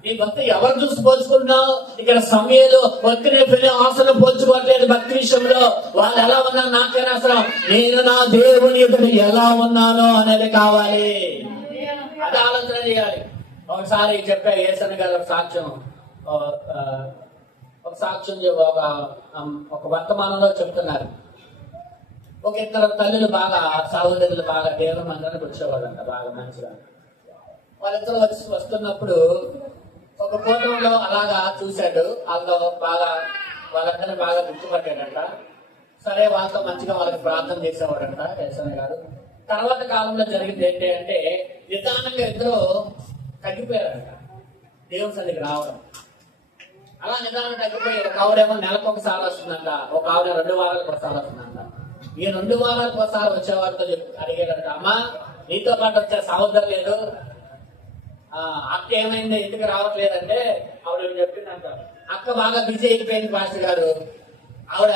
నీ భక్తి ఎవరు చూసి పోల్చుకుంటున్నావు? ఇక్కడ సమయంలో ఒక్కనే పెళ్లి ఆసనం పోల్చుకోవట్లేదు. భక్తి విషయంలో వాళ్ళు ఎలా ఉన్నారు నాకైనా అవసరం. నేను నా దేవుని ఎదుట ఎలా ఉన్నానో అనేది కావాలి. అది ఆలోచన చేయాలి. ఒకసారి చెప్పా యేసన్న గారు ఒక సాక్ష్యం, ఒక వర్తమానంలో చెప్తున్నారు. ఒక ఇద్దరు తల్లులు బాగా సహోదరులు బాగా దేవుని మందిరానికి వచ్చేవాళ్ళంట, బాగా మంచిగా. వాళ్ళిద్దరు వస్తున్నప్పుడు ఒక ఫోటోలో అలాగా చూశాడు. వాళ్ళతో వాళ్ళందరినీ బాగా గుర్తుపట్టాడంట. సరే వాళ్ళతో మంచిగా వాళ్ళకి ప్రార్థన చేసేవాడంట యేసన్న గారు. తర్వాత కాలంలో జరిగింది ఏంటి అంటే నిదానంగా ఇద్దరు తగ్గిపోయారంట దేవుని సన్నిధికి రావడం. అలా నిదానం తగ్గిపోయి ఒక ఆవిడేమో నెలకు ఒకసారి వస్తుందంట, ఒక ఆవిడ 2 వారాలకు ఒకసారి వస్తుందంట. ఈ 2 వారాలకు ఒకసారి వచ్చేవారితో అడిగాడంట, అమ్మా నీతో పాటు వచ్చే సహోదరు లేదు, అక్క ఏమైంది ఎందుకు రావట్లేదంటే ఆవిడ చెప్పిందంట, అక్క బాగా బిజీ అయిపోయింది పాస్టర్ గారు, ఆవిడ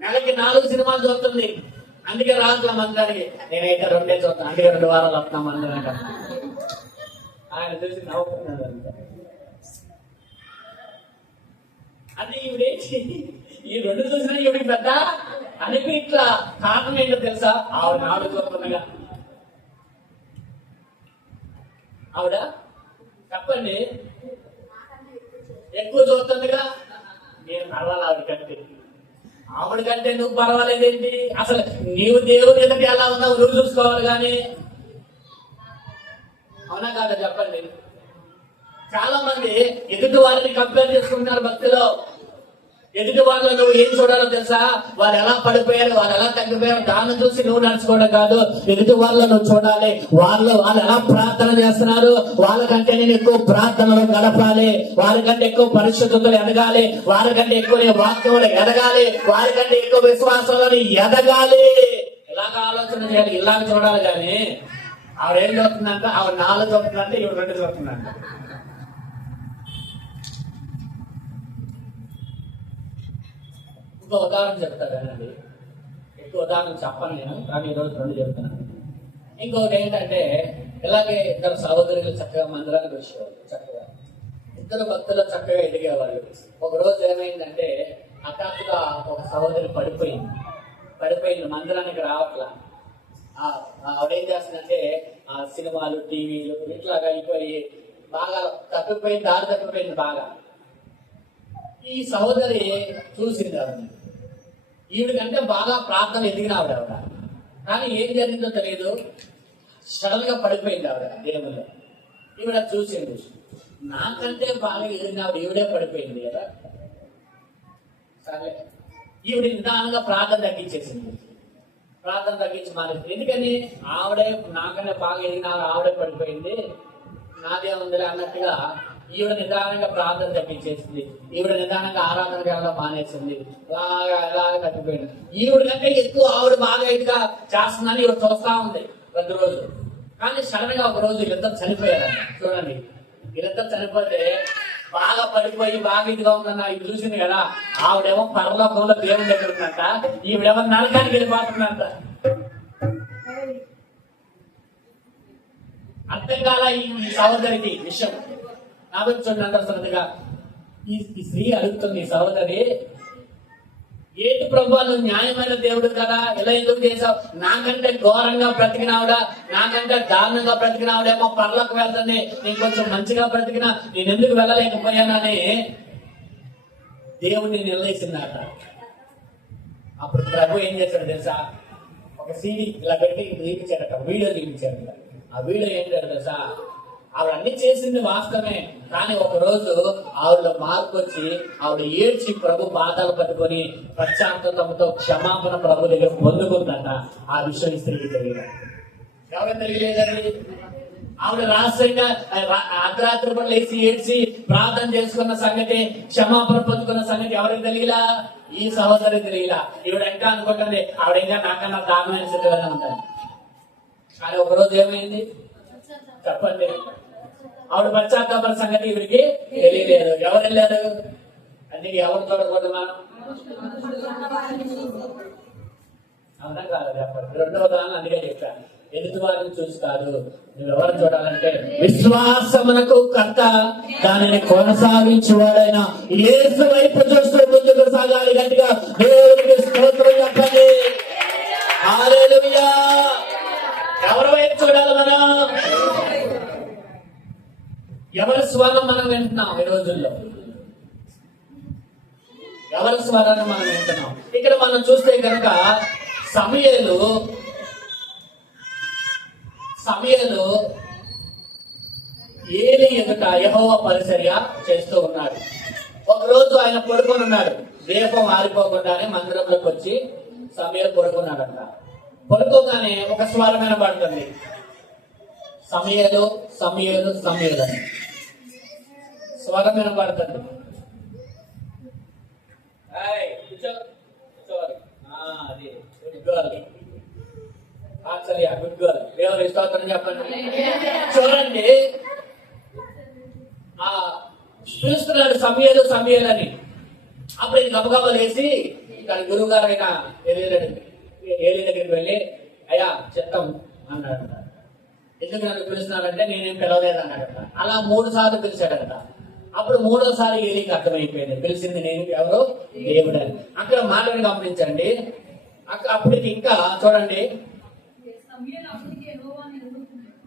నెలకి 4 సినిమాలు చూస్తుంది, అందుకే రావట్లే మందిరానికి. నేనైతే 2 చూస్తాను, అందుకే 2 వారాలు వస్తున్నాం మందిరానికి. ఆయన చూసి నవ్వుకున్నాడు అంట. అంటే ఈవిడేంటి ఈ 2 చూసినా ఈవిడికి పెద్ద అనేది ఇట్లా కారణం ఏంటో తెలుసా? ఆవిడ 4 చూస్తుండగా ఆవిడ చెప్పండి ఎక్కువ చూస్తుందిగా. నేను పర్వాలేదు ఆవిడ కంటే నువ్వు పర్వాలేదేంటి? అసలు నీవు దేవుని ఎదుటి ఎలా ఉన్నావు నువ్వు చూసుకోవాలి కానీ. అవునా కాదా చెప్పండి. చాలా మంది ఎదుటి వారిని కంపేర్ చేసుకుంటున్నారు భక్తిలో. ఎదుటి వాళ్ళు నువ్వు ఏం చూడాలో తెలుసా? వాళ్ళు ఎలా పడిపోయారు, వాళ్ళు ఎలా తగ్గిపోయారు, దాన్ని చూసి నువ్వు నడుచుకోవడం కాదు. ఎదుటి వాళ్ళు నువ్వు చూడాలి. వాళ్ళు ఎలా ప్రార్థన చేస్తున్నారు, వాళ్ళకంటే నేను ఎక్కువ ప్రార్థనలు గడపాలి, వారికంటే ఎక్కువ పరిశుద్ధతలు ఎదగాలి, వారికంటే ఎక్కువ వాక్యంలో ఎదగాలి, వారికంటే ఎక్కువ విశ్వాసంలో ఎదగాలి. ఇలాగ ఆలోచన చేయాలి, ఇలాగ చూడాలి. కానీ ఆవిడేం చూస్తుందంట, ఆవిడ 4 చూస్తుందంటే ఈవిడ 2 చూస్తుందంట. ఇంకో ఉదాహరణ చెప్తానండి. ఎక్కువ ఉదాహరణ చెప్పను నేను, కానీ ఈరోజు 2 చెప్తున్నాను. ఇంకొకటి ఏంటంటే ఇలాగే ఇద్దరు సహోదరులు చక్కగా మందిరానికి వచ్చేవాళ్ళు. చక్కగా ఇద్దరు భక్తులు చక్కగా ఎదిగేవాళ్ళు. ఒక రోజు ఏమైందంటే హఠాత్తుగా ఒక సహోదరి పడిపోయింది మందిరానికి రావట్లా. ఆవిడేం చేస్తుందంటే ఆ సినిమాలు టీవీలు ఇట్లాగా అయిపోయి బాగా దారి తప్పిపోయింది బాగా. ఈ సహోదరి చూసింది ఆవిడ, ఈవిడికంటే బాగా ప్రార్థన ఎదిగిన ఆవిడ. కానీ ఏం జరిగిందో తెలియదు, సడన్ గా పడిపోయింది ఆవిడ దేవుళ్ళు. ఈవిడ చూసింది, నాకంటే బాగా ఎదిగిన ఆవిడ ఈవిడే పడిపోయింది కదా. సరే ఈవిడ నిదానంగా ప్రార్థన తగ్గించేసింది. ప్రార్థన తగ్గించి మారింది. ఎందుకని? ఆవిడే నాకన్నా బాగా ఎదిగిన ఆవిడే పడిపోయింది, నాదే ఉందిలే అన్నట్టుగా ఈవిడ నిదానంగా ప్రార్థన తప్పించేసింది. ఈవిడ నిదానంగా ఆరాధనకి వెళ్ళడం మానేసింది. అలాగా తప్పిపోయింది. ఈవిడ కంటే ఎక్కువ ఆవిడ బాగా ఇదిగా చేస్తుందని ఈవిడ చూస్తా ఉంది ప్రతిరోజు. కానీ సడన్ గా ఒక రోజు వీళ్ళిద్దరు చనిపోయారంట. చూడండి, వీళ్ళిద్దరు చనిపోతే బాగా పడిపోయి బాగా ఇదిగా ఉందన్న ఇది చూసింది కదా. ఆవిడేమో పరలోకంలో దేవుని దగ్గర ఉందంట, ఈవిడేమో నరకానికి వెళ్ళిపోతుందంట. అర్థం కాల ఈ సహోదరికి విషయం. కాబట్టి చూడండి అందరూ శ్రద్ధగా ఈ స్త్రీ అడుగుతుంది, ఈ సహోదరి, ఏంటి ప్రభు నువ్వు న్యాయమైన దేవుడు కదా, ఇలా ఎందుకు చేసావు? నాకంటే ఘోరంగా బ్రతికినావుడా, నాకంటే దారుణంగా బ్రతికినావుడేమో పర్లోకి వెళ్తుంది, నేను కొంచెం మంచిగా బ్రతికినా నేను ఎందుకు వెళ్ళలేకపోయానని దేవుడిని నిలదీసిందట. అప్పుడు ప్రభు ఏం చేశాడు తెలుసా? ఒక సీడీ ఇలా పెట్టి చూపించాడట, వీడియో చూపించాడట. ఆ వీడియో ఏంటంటే తెలుసా? ఆవిడ అన్ని చేసింది వాస్తవమే, కానీ ఒక రోజు ఆవిడలో మార్పు వచ్చి ఆవిడ ఏడ్చి ప్రభు పాదాలు పట్టుకొని పశ్చాత్తాపంతో క్షమాపణ ప్రభు దగ్గర పొందుకుందట. ఆ విషయం స్త్రీకి తెలియదు. ఎవరికి తెలియలేదండి? ఆవిడ రహస్యంగా అర్ధరాత్రి పనులు వేసి ఏడ్చి ప్రార్థన చేసుకున్న సంగతి, క్షమాపణ పొందుకున్న సంగతి ఎవరికి తెలియలా? ఈ సహోదరి తెలియలా. ఈవిడ ఇంకా అనుకుంటుంది ఆవిడ ఇంకా నాకన్నా దారుణమైన స్థితిలోనే ఉంటాను. కానీ ఒకరోజు ఏమైంది చెప్పండి? ఆవిడ పశ్చాత్తాపన సంగతి ఈవిడికి తెలియలేదు. ఎవరు వెళ్ళారు? అందుకే ఎవరు చూడకూడదు మనం? అవునా కాదు చెప్పండి. 2వ దాన్ని అందుకే చెప్పాను. ఎదుటి వారిని చూసి కాదు. నువ్వు ఎవరు చూడాలంటే విశ్వాసమునకు కర్త దానిని కొనసాగించేవాడైనా యేసు వైపు చూస్తూ ముందుకు సాగాలి. గట్టిగా దేవునికి స్తోత్రం చెప్పండి. హల్లెలూయా. ఎవరి వైపు చూడాలి మనం? ఎవరి స్వరం మనం వింటున్నాం ఈ రోజుల్లో? ఎవరి స్వరాన్ని మనం వింటున్నాం? ఇక్కడ మనం చూస్తే కనుక సమూయేలు ఏలీ ఎదుట యెహోవా పరిచర్య చేస్తూ ఉన్నాడు. ఒకరోజు ఆయన పడుకొని ఉన్నాడు. దీపం ఆరిపోకుండానే మందిరంలోకి వచ్చి సమూయేలు పడుకున్నాడంట. పడుకోగానే ఒక స్వరం వినబడుతుంది, సమూయేలు సమూయేలు సమూయేలు అని స్వరం వినబడుతుంది. కూర్చో కూర్చోవాలి. అది గుడ్ గర్ల్, గుడ్ గర్ల్. దేవుని స్తోత్రం చెప్పండి. చూడండి, పిలుస్తున్నాడు సమూయేలు సమూయేలు అని. అప్పుడు ఇది గబగబా వేసి ఇక్కడ గురువు గారు అయినా ఏలీ దగ్గరికి వెళ్ళి, అయ్యా చిత్తం అన్నాడు. ఎందుకు నన్ను పిలుస్తున్నాడంటే నేనేం పిలవలేదు అన్నాడట. అలా 3 సార్లు పిలిచాడట. అప్పుడు 3వసారి ఏలీకి అర్థమైపోయింది, పిలిచింది నేను ఎవరు? దేవుడు అని. అక్కడ మాటను గమనించండి. అప్పటికి ఇంకా చూడండి,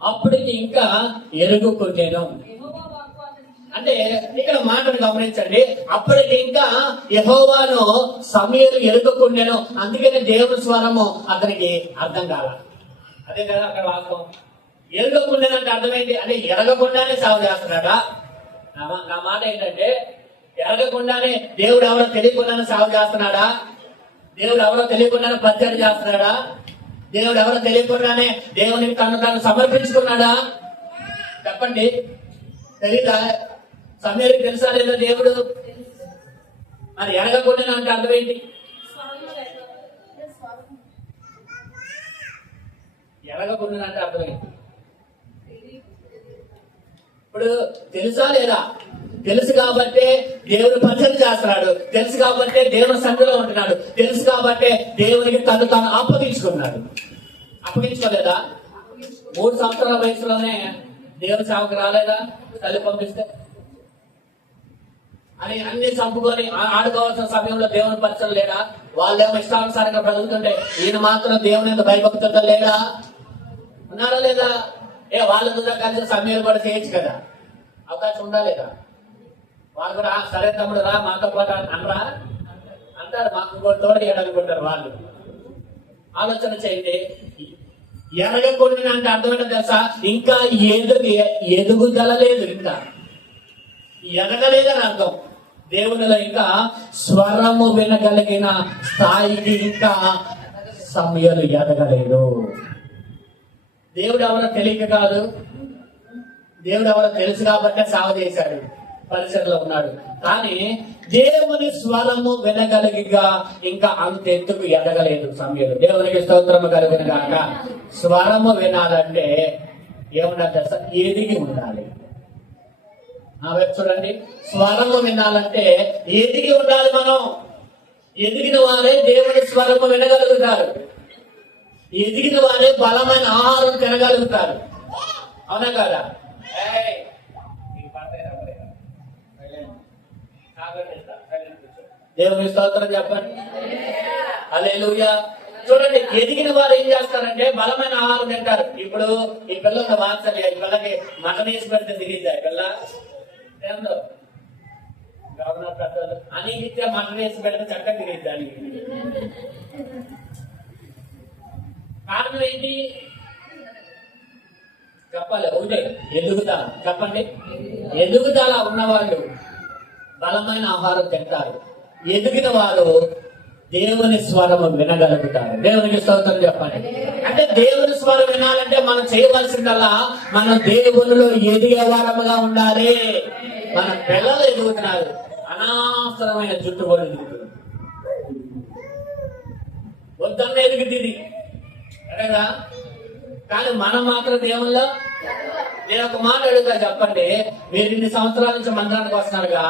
అప్పటికి ఇంకా ఎరుగుకుంటేను అంటే ఇక్కడ మాటను గమనించండి. అప్పటికి ఇంకా యెహోవాను సమూయేలు ఎరుగుకుండెను. అందుకనే దేవుని స్వరము అతనికి అర్థం కాల. అదే కదా అక్కడ వాస్తవం. ఎరగకుండానంటే అర్థమైంది అంటే ఎరగకుండానే సేవ చేస్తున్నాడా? నా మాట ఏంటంటే, ఎరగకుండానే దేవుడు ఎవరో తెలియకుండానే సేవ చేస్తున్నాడా? దేవుడు ఎవరో తెలియకుండానే పరిచయం చేస్తున్నాడా? దేవుడు ఎవరో తెలియకుండానే దేవునికి తాను సమర్పించుకున్నాడా? చెప్పండి. తెలీదా? సమూయేలుకి తెలుసా లేదా దేవుడు? మరి ఎరగకుండానే అంటే అర్థమైంది. ఎరగకుండా అంటే అర్థమైంది. ఇప్పుడు తెలుసా లేదా? తెలుసు కాబట్టే దేవుడు పరిచయం చేస్తున్నాడు. తెలుసు కాబట్టే దేవుని సన్నిధిలో ఉంటున్నాడు. తెలుసు కాబట్టే దేవునికి తాను అప్పగించుకున్నాడు. అప్పగించుకోలేదా? 3 సంవత్సరాల వయసులోనే దేవుని సేవకు రాలేదా? తల్లి పంపిస్తే అని అన్ని చంపుకొని ఆడుకోవాల్సిన సమయంలో దేవుని పరిచయం లేడా? వాళ్ళేమో ఇష్టానుసారంగా బ్రతుకుతుంటే ఈయన మాత్రం దేవుని ఎంత భయభక్తులతో లేడా? ఉన్నారా లేదా? వాళ్ళ ద్వారా కలిసి సమయాలు కూడా చేయొచ్చు కదా, అవకాశం ఉండాలేదా? వాళ్ళు కూడా సరే తమ్ముడు రా మాతో పాటు అనరా అంటారు. మాకు ఇంకో తోడేయాలనుకుంటారు వాళ్ళు. ఆలోచన చేయండి. ఎరగకుండా అంటే అర్థమైనా తెలుసా? ఇంకా ఎదుగుదల లేదు, ఇంకా ఎదగలేదని అర్థం. దేవునిలో ఇంకా స్వరము వినగలిగిన స్థాయికి ఇంకా సమయాలు ఎదగలేదు. దేవుడు ఎవరో తెలియక కాదు, దేవుడు ఎవరో తెలుసు కాబట్టే సేవ చేశాడు, పరిసరలో ఉన్నాడు. కానీ దేవుని స్వరము వినగలిగిగా ఇంకా అంత ఎత్తుకు ఎదగలేదు సమయంలో. దేవునికి స్తోత్రము కలిగిన కాక స్వరము వినాలంటే ఏమన్నా ఎదిగి ఉండాలి. వైపు చూడండి, స్వరము వినాలంటే ఎదిగి ఉండాలి. మనం ఎదిగిన వారే దేవుని స్వరము వినగలుగుతారు. ఎదిగిన వారే బలమైన ఆహారం తినగలుగుతారు. అవునా కదా? దేవుని స్తోత్రం చెప్పండి. హల్లెలూయా. చూడండి, ఎదిగిన వారు ఏం చేస్తారంటే బలమైన ఆహారం తింటారు. ఇప్పుడు ఈ పిల్లల వాత్సల్య, ఈ పిల్లకి మటన్ వేసి పెడితే తిరిగిద్దా? పిల్ల గవర్నర్ పెద్దలు అని ఇచ్చే మటన్ వేసి పెడితే చక్కగా తిరిగిద్దా? కారణం ఏంటి చెప్పాలి? ఒకటే, ఎదుగుదల. చెప్పండి. ఎదుగుదల ఉన్నవాళ్ళు బలమైన ఆహారం తింటారు. ఎదిగిన వారు దేవుని స్వరము వినగలుగుతారు. దేవునికి స్తోత్రం చెప్పండి. అంటే దేవుని స్వరం వినాలంటే మనం చేయవలసిందల్లా మనం దేవునిలో ఎదిగే వారముగా ఉండాలి. మన పిల్లలు ఎదుగుతున్నారు, అనవసరమైన జుట్టు కూడా ఎదుగుతుంది. వద్దన్న ఎదుగుతుంది కదా, కానీ మనం మాత్రం దేవుల్లో. నేను ఒక మాట అడుగుతా, చెప్పండి. మీరు ఇన్ని సంవత్సరాల నుంచి మందిరానికి వస్తున్నారుగా,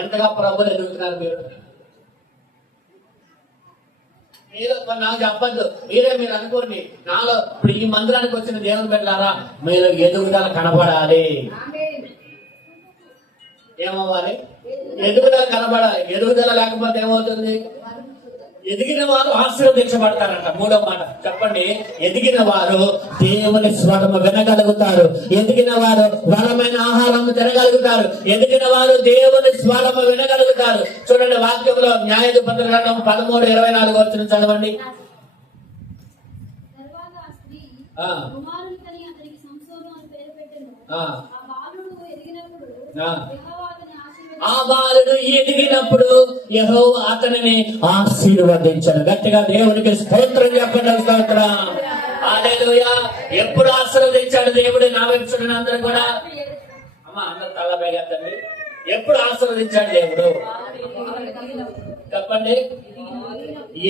ఎంతగా ప్రభువులు ఎదుగుతున్నారు? మీరు మీరు నాకు చెప్పద్దు, మీరు అనుకోండి. నాలో ఇప్పుడు ఈ మందిరానికి వచ్చిన దేవుని బిడ్డలారా, మీరు ఎదుగుదల కనబడాలి. ఏమవ్వాలి? ఎదుగుదల కనబడాలి. ఎదుగుదల లేకపోతే ఏమవుతుంది? ఎదిగిన వారు ఆశీర్వదించబడతారంట. మూడో మాట చెప్పండి. ఎదిగిన వారు దేవుని స్వరము వినగలుగుతారు. ఎదిగిన వారు బలమైన ఆహారం తినగలుగుతారు. ఎదిగిన వారు దేవుని స్వరము వినగలుగుతారు. చూడండి వాక్యంలో న్యాయాధిపతుల గ్రంథం 13:24 వచ్చిన చదవండి. తరువాత ఆ స్త్రీ ఆ. కుమారుని కని అతనికి సంసోను అని పేరు పెట్టెను. ఆ. ఆ బాలుడు ఎదిగినప్పుడు ఆ. యెహోవా అతని ఆ బాలుడు ఎదిగినప్పుడు యెహోవా అతనిని ఆశీర్వదించను. గట్టిగా దేవునికి స్తోత్రం చెప్పండి. స్తోత్రం. హల్లెలూయా. ఎప్పుడు ఆశీర్వదించాడు దేవుడు? నా వైపు చూడండి అందరూ కూడా. అమ్మా అందరూ తలబెట్టండి. ఎప్పుడు ఆశీర్వదించాడు దేవుడు? చెప్పండి.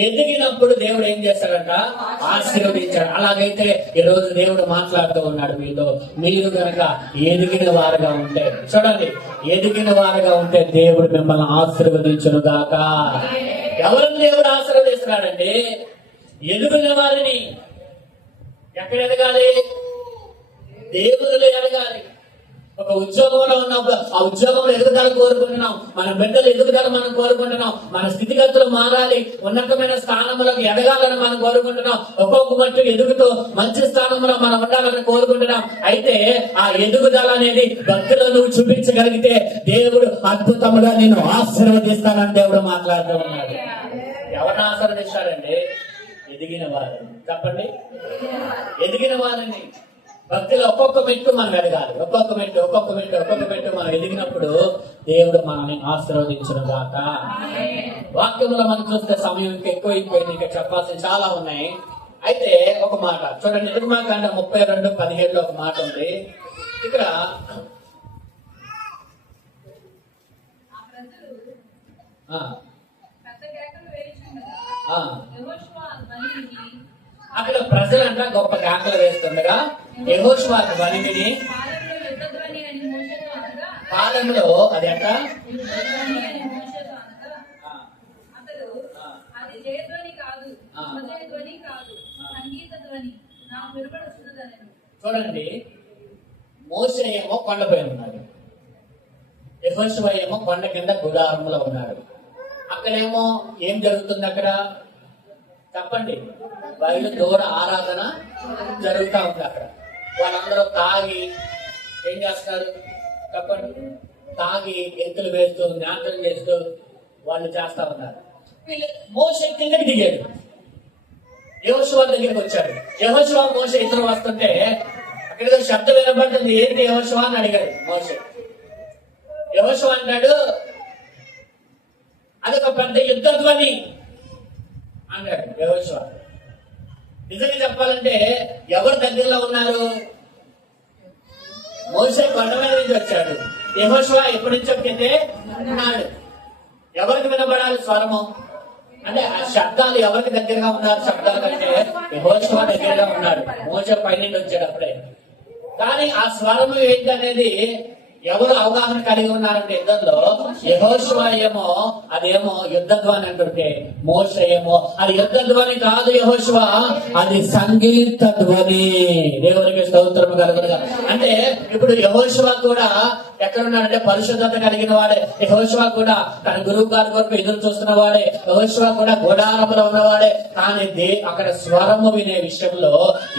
ఎదిగినప్పుడు దేవుడు ఏం చేస్తాడంట? ఆశీర్వదించాడు. అలాగైతే ఈ రోజు దేవుడు మాట్లాడుతూ ఉన్నాడు మీతో. మీరు కనుక ఎదిగిన వారుగా ఉంటే, చూడండి, ఎదిగిన వారుగా ఉంటే దేవుడు మిమ్మల్ని ఆశీర్వదించును గాక. ఎవరిని దేవుడు ఆశీర్వదిస్తున్నాడండి? ఎదిగిన వారిని. ఎక్కడ ఎదగాలి? దేవునిలో ఎదగాలి. ఒక ఉద్యోగంలో ఉన్నప్పుడు ఆ ఉద్యోగంలో ఎదుగుదల కోరుకుంటున్నాం. మన బిడ్డలు ఎదుగుదల మనం కోరుకుంటున్నాం. మన స్థితిగతులు మారాలి, ఉన్నతమైన స్థానంలోకి ఎదగాలని మనం కోరుకుంటున్నాం. ఒక్కొక్క మట్టు ఎదుగుతూ మంచి స్థానంలో మనం ఉండాలని కోరుకుంటున్నాం. అయితే ఆ ఎదుగుదల అనేది భక్తులు నువ్వు చూపించగలిగితే దేవుడు అద్భుతముగా నేను ఆశీర్వదిస్తానని దేవుడు మాట్లాడుతూ ఉన్నాడు. ఎవరిని ఆశీర్వదిస్తాడండి? ఎదిగిన వారు. చెప్పండి. ఎదిగిన వారిని. భక్తిలో ఒక్కొక్క మెట్టు మనం ఎదగాలి. ఒక్కొక్క మెట్టు మనం ఎదిగినప్పుడు దేవుడు మనల్ని ఆశీర్వదించును గాక. వాక్యంలో మనం చూస్తే సమయం ఇంకా ఎక్కువైపోయింది. ఇంకా చెప్పాల్సిన చాలా ఉన్నాయి. అయితే ఒక మాట చూడండి. నిర్గమాకాండ 32:17 ఒక మాట ఉంది. ఇక్కడ ఆ ప్రజలు ఆ, పెద్ద కేకలు వేయుచుండగా ఆ, యెహోషువ ధ్వనిని అక్కడ ప్రజలంట గొప్ప కేకలు వేస్తుండగా యెహోషువ ధ్వనిని పాలెంలో యుద్ధ ధ్వని అని మోషేతో అనగా పాలెంలో అదేంట యుద్ధ ధ్వని అని మోషేతో అనగా ఆ, అతడు ఆ. అది జయధ్వని కాదు, ఆ. విజయ ధ్వని కాదు, సంగీత ధ్వని నాకు వినబడుతున్నదని. చూడండి, మోషే ఏమో కొండపై ఉన్నాడు, యెహోషువ ఏమో కొండ కింద గుడారంలో ఉన్నాడు. అక్కడేమో ఏం జరుగుతుంది? అక్కడ చెప్పండి. బయట దూర ఆరాధన జరుగుతూ ఉంది. అక్కడ వాళ్ళందరూ తాగి ఏం చేస్తారు? చెప్పండి. తాగి ఎత్తులు వేస్తూ నాట్యం చేస్తూ వాళ్ళు చేస్తా ఉన్నారు. వీళ్ళు మోషే కిందకి దిగాడు, యెహోషువ దగ్గరికి వచ్చాడు. యెహోషువ మోషే ఇద్దరు వస్తుంటే అక్కడ శబ్దం వినబడుతుంది. ఏంటి యెహోషువ అని అడిగాడు మోషే. యెహోషువ అంటాడు, అదొక పెద్ద యుద్ధ ధ్వని అన్నాడు యెహోషువ. నిజంగా చెప్పాలంటే ఎవరు దగ్గరలో ఉన్నారు? మోషే కొండ మీద నుంచి వచ్చాడు, యెహోషువ ఎప్పటి నుంచో కిందే ఉన్నాడు. ఎవరికి వినబడాలి స్వరము? అంటే ఆ శబ్దాలు ఎవరికి దగ్గరగా ఉన్నారు? శబ్దాలు కంటే యెహోషువ దగ్గరగా ఉన్నాడు. మోషే పైన వచ్చాడు అప్పుడే. కానీ ఆ స్వరము ఏంటనేది ఎవరు అవగాహన కలిగి ఉన్నారంటే ఇద్దరిలో యెహోషువ ఏమో అదేమో యుద్ధ ధ్వని అంటుంటే, మోషే ఏమో అది యుద్ధ ధ్వని కాదు యెహోషువ, అది సంగీత ధ్వని. దేవునికి స్తోత్రం కలుగునుగా. అంటే ఇప్పుడు యెహోషువ కూడా ఎక్కడున్నాడంటే పరిశుద్ధత కలిగిన వాడే. యెహోషువ కూడా తన గురువు గారి కొరకు ఎదురు చూస్తున్న వాడే. యెహోషువ కూడా గుడారంలో ఉన్నవాడే. కానీ అక్కడ స్వరము వినే విషయంలో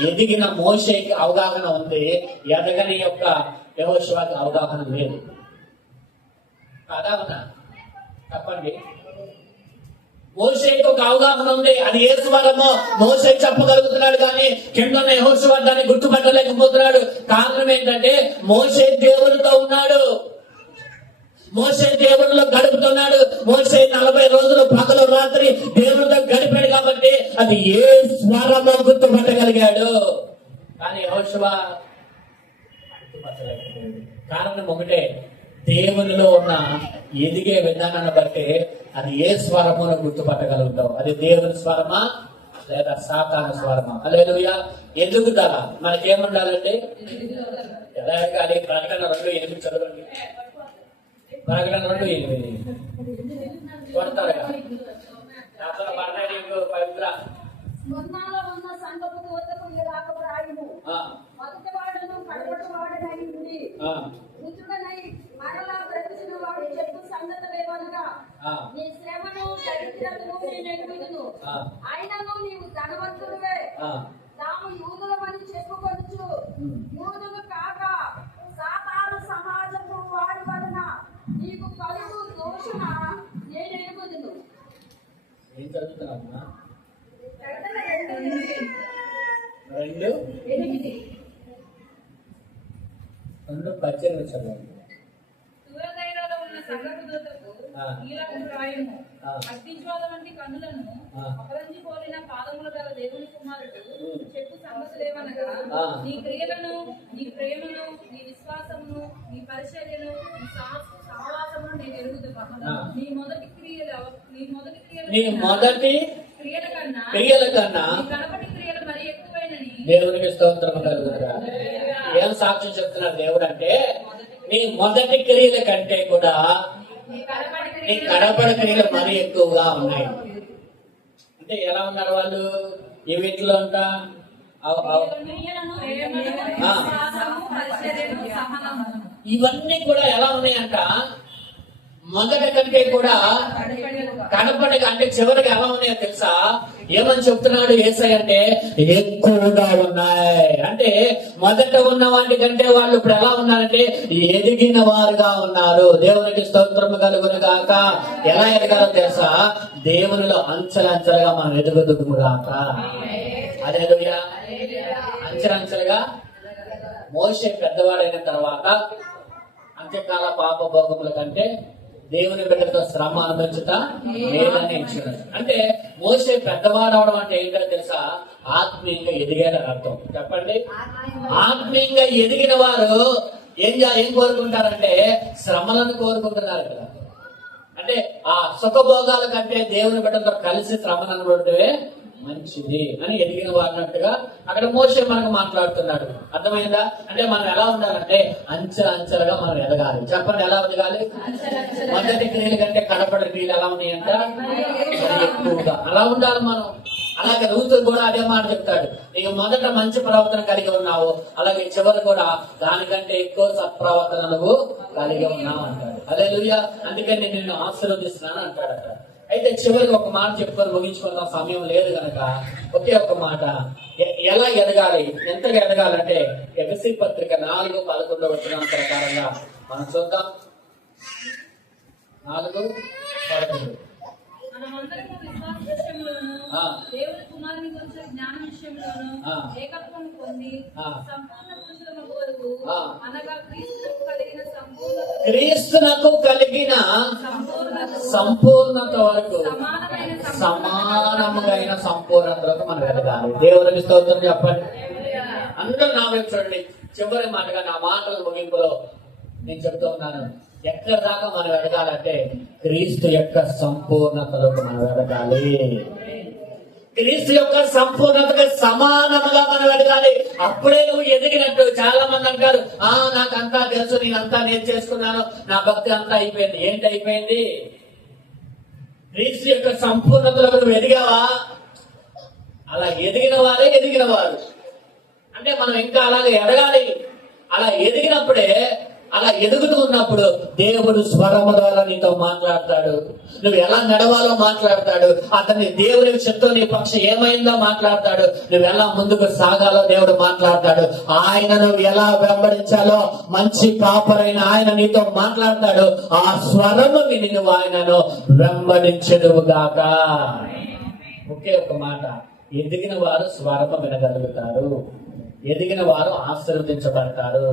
ఎదిగిన మోషేకి అవగాహన ఉంది, ఎదగని యొక్క యెహోషువకి అవగాహన లేదు. కాదా ఉన్నా? చెప్పండి. మోషేకి ఒక అవగాహన ఉంది, అది ఏ స్వరమో మోషే చెప్పగలుగుతున్నాడు. కానీ కింద ఉన్న యెహోషువ దాన్ని గుర్తుపట్టలేకపోతున్నాడు. కారణం ఏంటంటే మోషే దేవునితో ఉన్నాడు, మోషే దేవునిలో గడుపుతున్నాడు. మోషే 40 రోజులు పగలు రాత్రి దేవునితో గడిపాడు కాబట్టి అది ఏ స్వరమో గుర్తుపట్టగలిగాడు. కానీ యెహోషువ కారణం ఒకటే, దేవునిలో ఉన్న ఎదిగే విధానాన్ని బట్టి అది ఏ స్వరమును గుర్తుపట్టగలుగుతావు. అది దేవుని స్వరమా లేదా సాతాను స్వరమా? హల్లెలూయా. ఎదుగుదల మనకేముండాలండి? ఎలా ఎదగాలి? ప్రకటన 2:8 చదవండి. ప్రకటన 2:8 కొడతారు. పవిత్ర ఆ, నీ శ్రమను దరిద్రతను నేను ఎరుగుదును. ఆ, అయినను నీవు ధనవంతుడివే. ఆ. తాము యూదులమని చెప్పుకొనుచు యూదులు కాక సాతాను సమాజపు వారి వలన నీకు కలుగు దోషణ నేను ఎరుగుదును. ఏం చదువుతున్నావమ్మా? ప్రకటన 2:8. 2:18 చదవండి. దూరదైరాలో ఉన్న సంఘపు దూతకు ఆ. ఈలకు ప్రాయము. ఆ. అగ్నిజ్వాల వంటి కన్నులను ఆ. అపరంజి పోలిన పాదములు గల దేవుని కుమారుడు చెప్పు సంగతులేమనగా ఆ. నీ క్రియలను, నీ ప్రేమను, నీ విశ్వాసమును, నీ పరిచర్యను, నీ సహవాసమును నేను ఎరుగుదును. ఆ. నీ మొదటి క్రియల నీ మొదటి క్రియల కన్నా క్రియల కన్నా నీ కనపటి క్రియలు మరి ఎక్కువైనని దేవునికి స్తోత్రం కలుగునుగా. ఏం సాక్ష్యం చెప్తున్నారు దేవుడు అంటే, నీ మొదటి క్రియల కంటే కూడా నీ కనపటి నీ క్రియలు కడపడి క్రియలు మరీ ఎక్కువగా ఉన్నాయి. అంటే ఎలా ఉన్నారు వాళ్ళు ఈ వీటిలో అంతా? ప్రేమను, ఆ. విశ్వాసము, పరిచర్యను, సహనము. ఇవన్నీ కూడా ఎలా ఉన్నాయంట? మొదటి కంటే కూడా కనపడి అంటే చివరికి ఎలా ఉన్నాయో తెలుసా? ఏమని చెప్తున్నాడు యేసయ్య అంటే, ఎక్కువగా ఉన్నాయి. అంటే మొదట ఉన్న వాటి కంటే వాళ్ళు ఇప్పుడు ఎలా ఉన్నారంటే ఎదిగిన వారుగా ఉన్నారు. దేవునికి స్తోత్రం కలుగును గాక. ఎలా ఎదగాలో తెలుసా? దేవునిలో అంచెలంచెలుగా మనం ఎదుగుదుము గాక. హల్లెలూయా. అంచెలంచెలుగా మోషే పెద్దవాడైన తర్వాత అంత్యకాల పాప భోగముల కంటే దేవుని బిడ్డలతో శ్రమ అనుభవించుట మేలని ఎంచుకున్నాడు. అంటే మోషే పెద్దవాడు అవడం అంటే ఏంటో తెలుసా? ఆత్మీయంగా ఎదిగేదని అర్థం. చెప్పండి. ఆత్మీయంగా ఎదిగిన వారు ఏం కోరుకుంటారంటే శ్రమలను కోరుకుంటున్నారు కదా. అంటే ఆ సుఖభోగాల కంటే దేవుని బిడ్డలతో కలిసి శ్రమను అనుభవడమే మంచిది అని ఎదిగిన వారినట్టుగా అక్కడ మోషే మనకు మాట్లాడుతున్నాడు. అర్థమైందా? అంటే మనం ఎలా ఉండాలంటే అంచెలుగా మనం ఎదగాలి. చెప్పండి, ఎలా ఎదగాలి? మొదటి క్రియల కంటే కడపడి క్రియలు ఎలా ఉన్నాయంట? మరి ఎక్కువగా అలా ఉండాలి మనం. అలాగే రూతు కూడా అదే మాట చెప్తాడు. నీకు మొదట మంచి ప్రవర్తన కలిగి ఉన్నావు, అలాగే చివరి కూడా దానికంటే ఎక్కువ సత్ప్రవర్తన నువ్వు కలిగి ఉన్నావు అంటాడు. హల్లెలూయా. అందుకని నేను నిన్ను ఆశీర్వదిస్తున్నాను అంటాడు అక్కడ. అయితే చివరికి ఒక మాట చెప్పుకొని ముగించుకుందాం, సమయం లేదు కనుక ఒకే ఒక మాట. ఎలా ఎదగాలి, ఎంతగా ఎదగాలంటే ఎఫెసీ పత్రిక 4:11 ప్రకారంగా మనం చూద్దాం. 4:11. మనమందరము విశ్వాస విషయంలోను ఆ. దేవుని కుమారుని గురించిన జ్ఞానం విషయంలోను ఆ. ఏకత్వం పొంది ఆ. సంపూర్ణ పురుషుల కొరకు ఆ. అనగా క్రీస్తునకు కలిగిన సంపూర్ణత క్రీస్తునకు కలిగిన సంపూర్ణత వరకు సమానముగైన సంపూర్ణతలకు మనం ఎదగాలి. దేవునికి స్తోత్రం చెప్పండి. అందరూ నా వైపు చూడండి. చివరి మాటగా నా మాటల ముగింపులో నేను చెప్తూ ఉన్నాను, ఎక్కడ దాకా మనం ఎదగాలంటే క్రీస్తు యొక్క సంపూర్ణతలకు మనం ఎదగాలి. క్రీస్తు యొక్క సంపూర్ణతకు సమానముగా మనం ఎదగాలి. అప్పుడే నువ్వు ఎదిగినట్టు. చాలా మంది అంటారు, నాకంతా తెలుసు, నేనంతా నేను చేసుకున్నాను, నా భక్తి అంతా అయిపోయింది. ఏంటి అయిపోయింది? క్రీస్తు యొక్క సంపూర్ణతలకు నువ్వు ఎదిగావా? అలా ఎదిగిన వారు. అంటే మనం ఇంకా అలాగే ఎదగాలి. అలా ఎదిగినప్పుడే, అలా ఎదుగుతూ ఉన్నప్పుడు దేవుడు స్వరము ద్వారా నీతో మాట్లాడతాడు. నువ్వు ఎలా నడవాలో మాట్లాడతాడు. అతని దేవుని విషయంతో నీ పక్షం ఏమైందో మాట్లాడతాడు. నువ్వు ఎలా ముందుకు సాగాలో దేవుడు మాట్లాడతాడు. ఆయనను ఎలా వెంబడించాలో మంచి కాపరైన ఆయన నీతో మాట్లాడతాడు. ఆ స్వరము విని నువ్వు ఆయనను వెంబడించెదువుగాక. ఒకే ఒక మాట, ఎదిగిన వారు స్వరము వినగలుగుతారు. ఎదిగిన వారు ఆశీర్వదించబడతారు.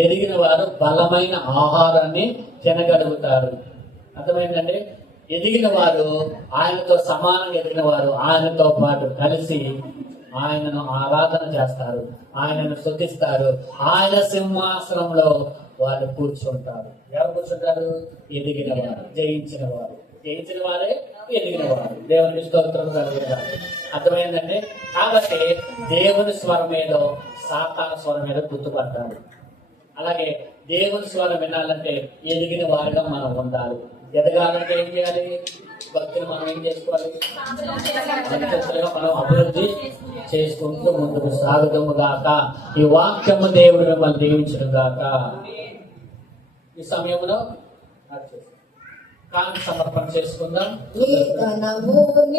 ఎదిగిన వారు బలమైన ఆహారాన్ని తినగలుగుతారు. అర్థమైందండి? ఎదిగిన వారు, ఆయనతో సమానంగా ఎదిగిన వారు ఆయనతో పాటు కలిసి ఆయనను ఆరాధన చేస్తారు, ఆయనను స్తుతిస్తారు. ఆయన సింహాసనంలో వాళ్ళు కూర్చుంటారు. ఎవరు కూర్చుంటారు? ఎదిగిన వారు, జయించిన వారు. జయించిన వారే ఎదిగిన వారు. దేవునికి స్తోత్రం కలుగుతారు. అర్థమైందండి? కాబట్టి దేవుని స్వరం ఏదో సాతాన స్వరం ఏదో గుర్తుపడతారు. అలాగే దేవుని స్వరం వినాలంటే ఎదిగిన వారిగా మనం ఉండాలి. ఎదగాలంటే ఏం చేయాలి? భక్తులు మనం ఏం చేసుకోవాలి? అంచెలుగా మనం అభివృద్ధి చేసుకుంటూ ముందుకు సాగుతాము గాక. ఈ వాక్యము దేవుడు మిమ్మల్ని దీవించును గాక. ఈ సమయంలో కానుక సమర్పణ చేసుకుందాం. నీ ఘనము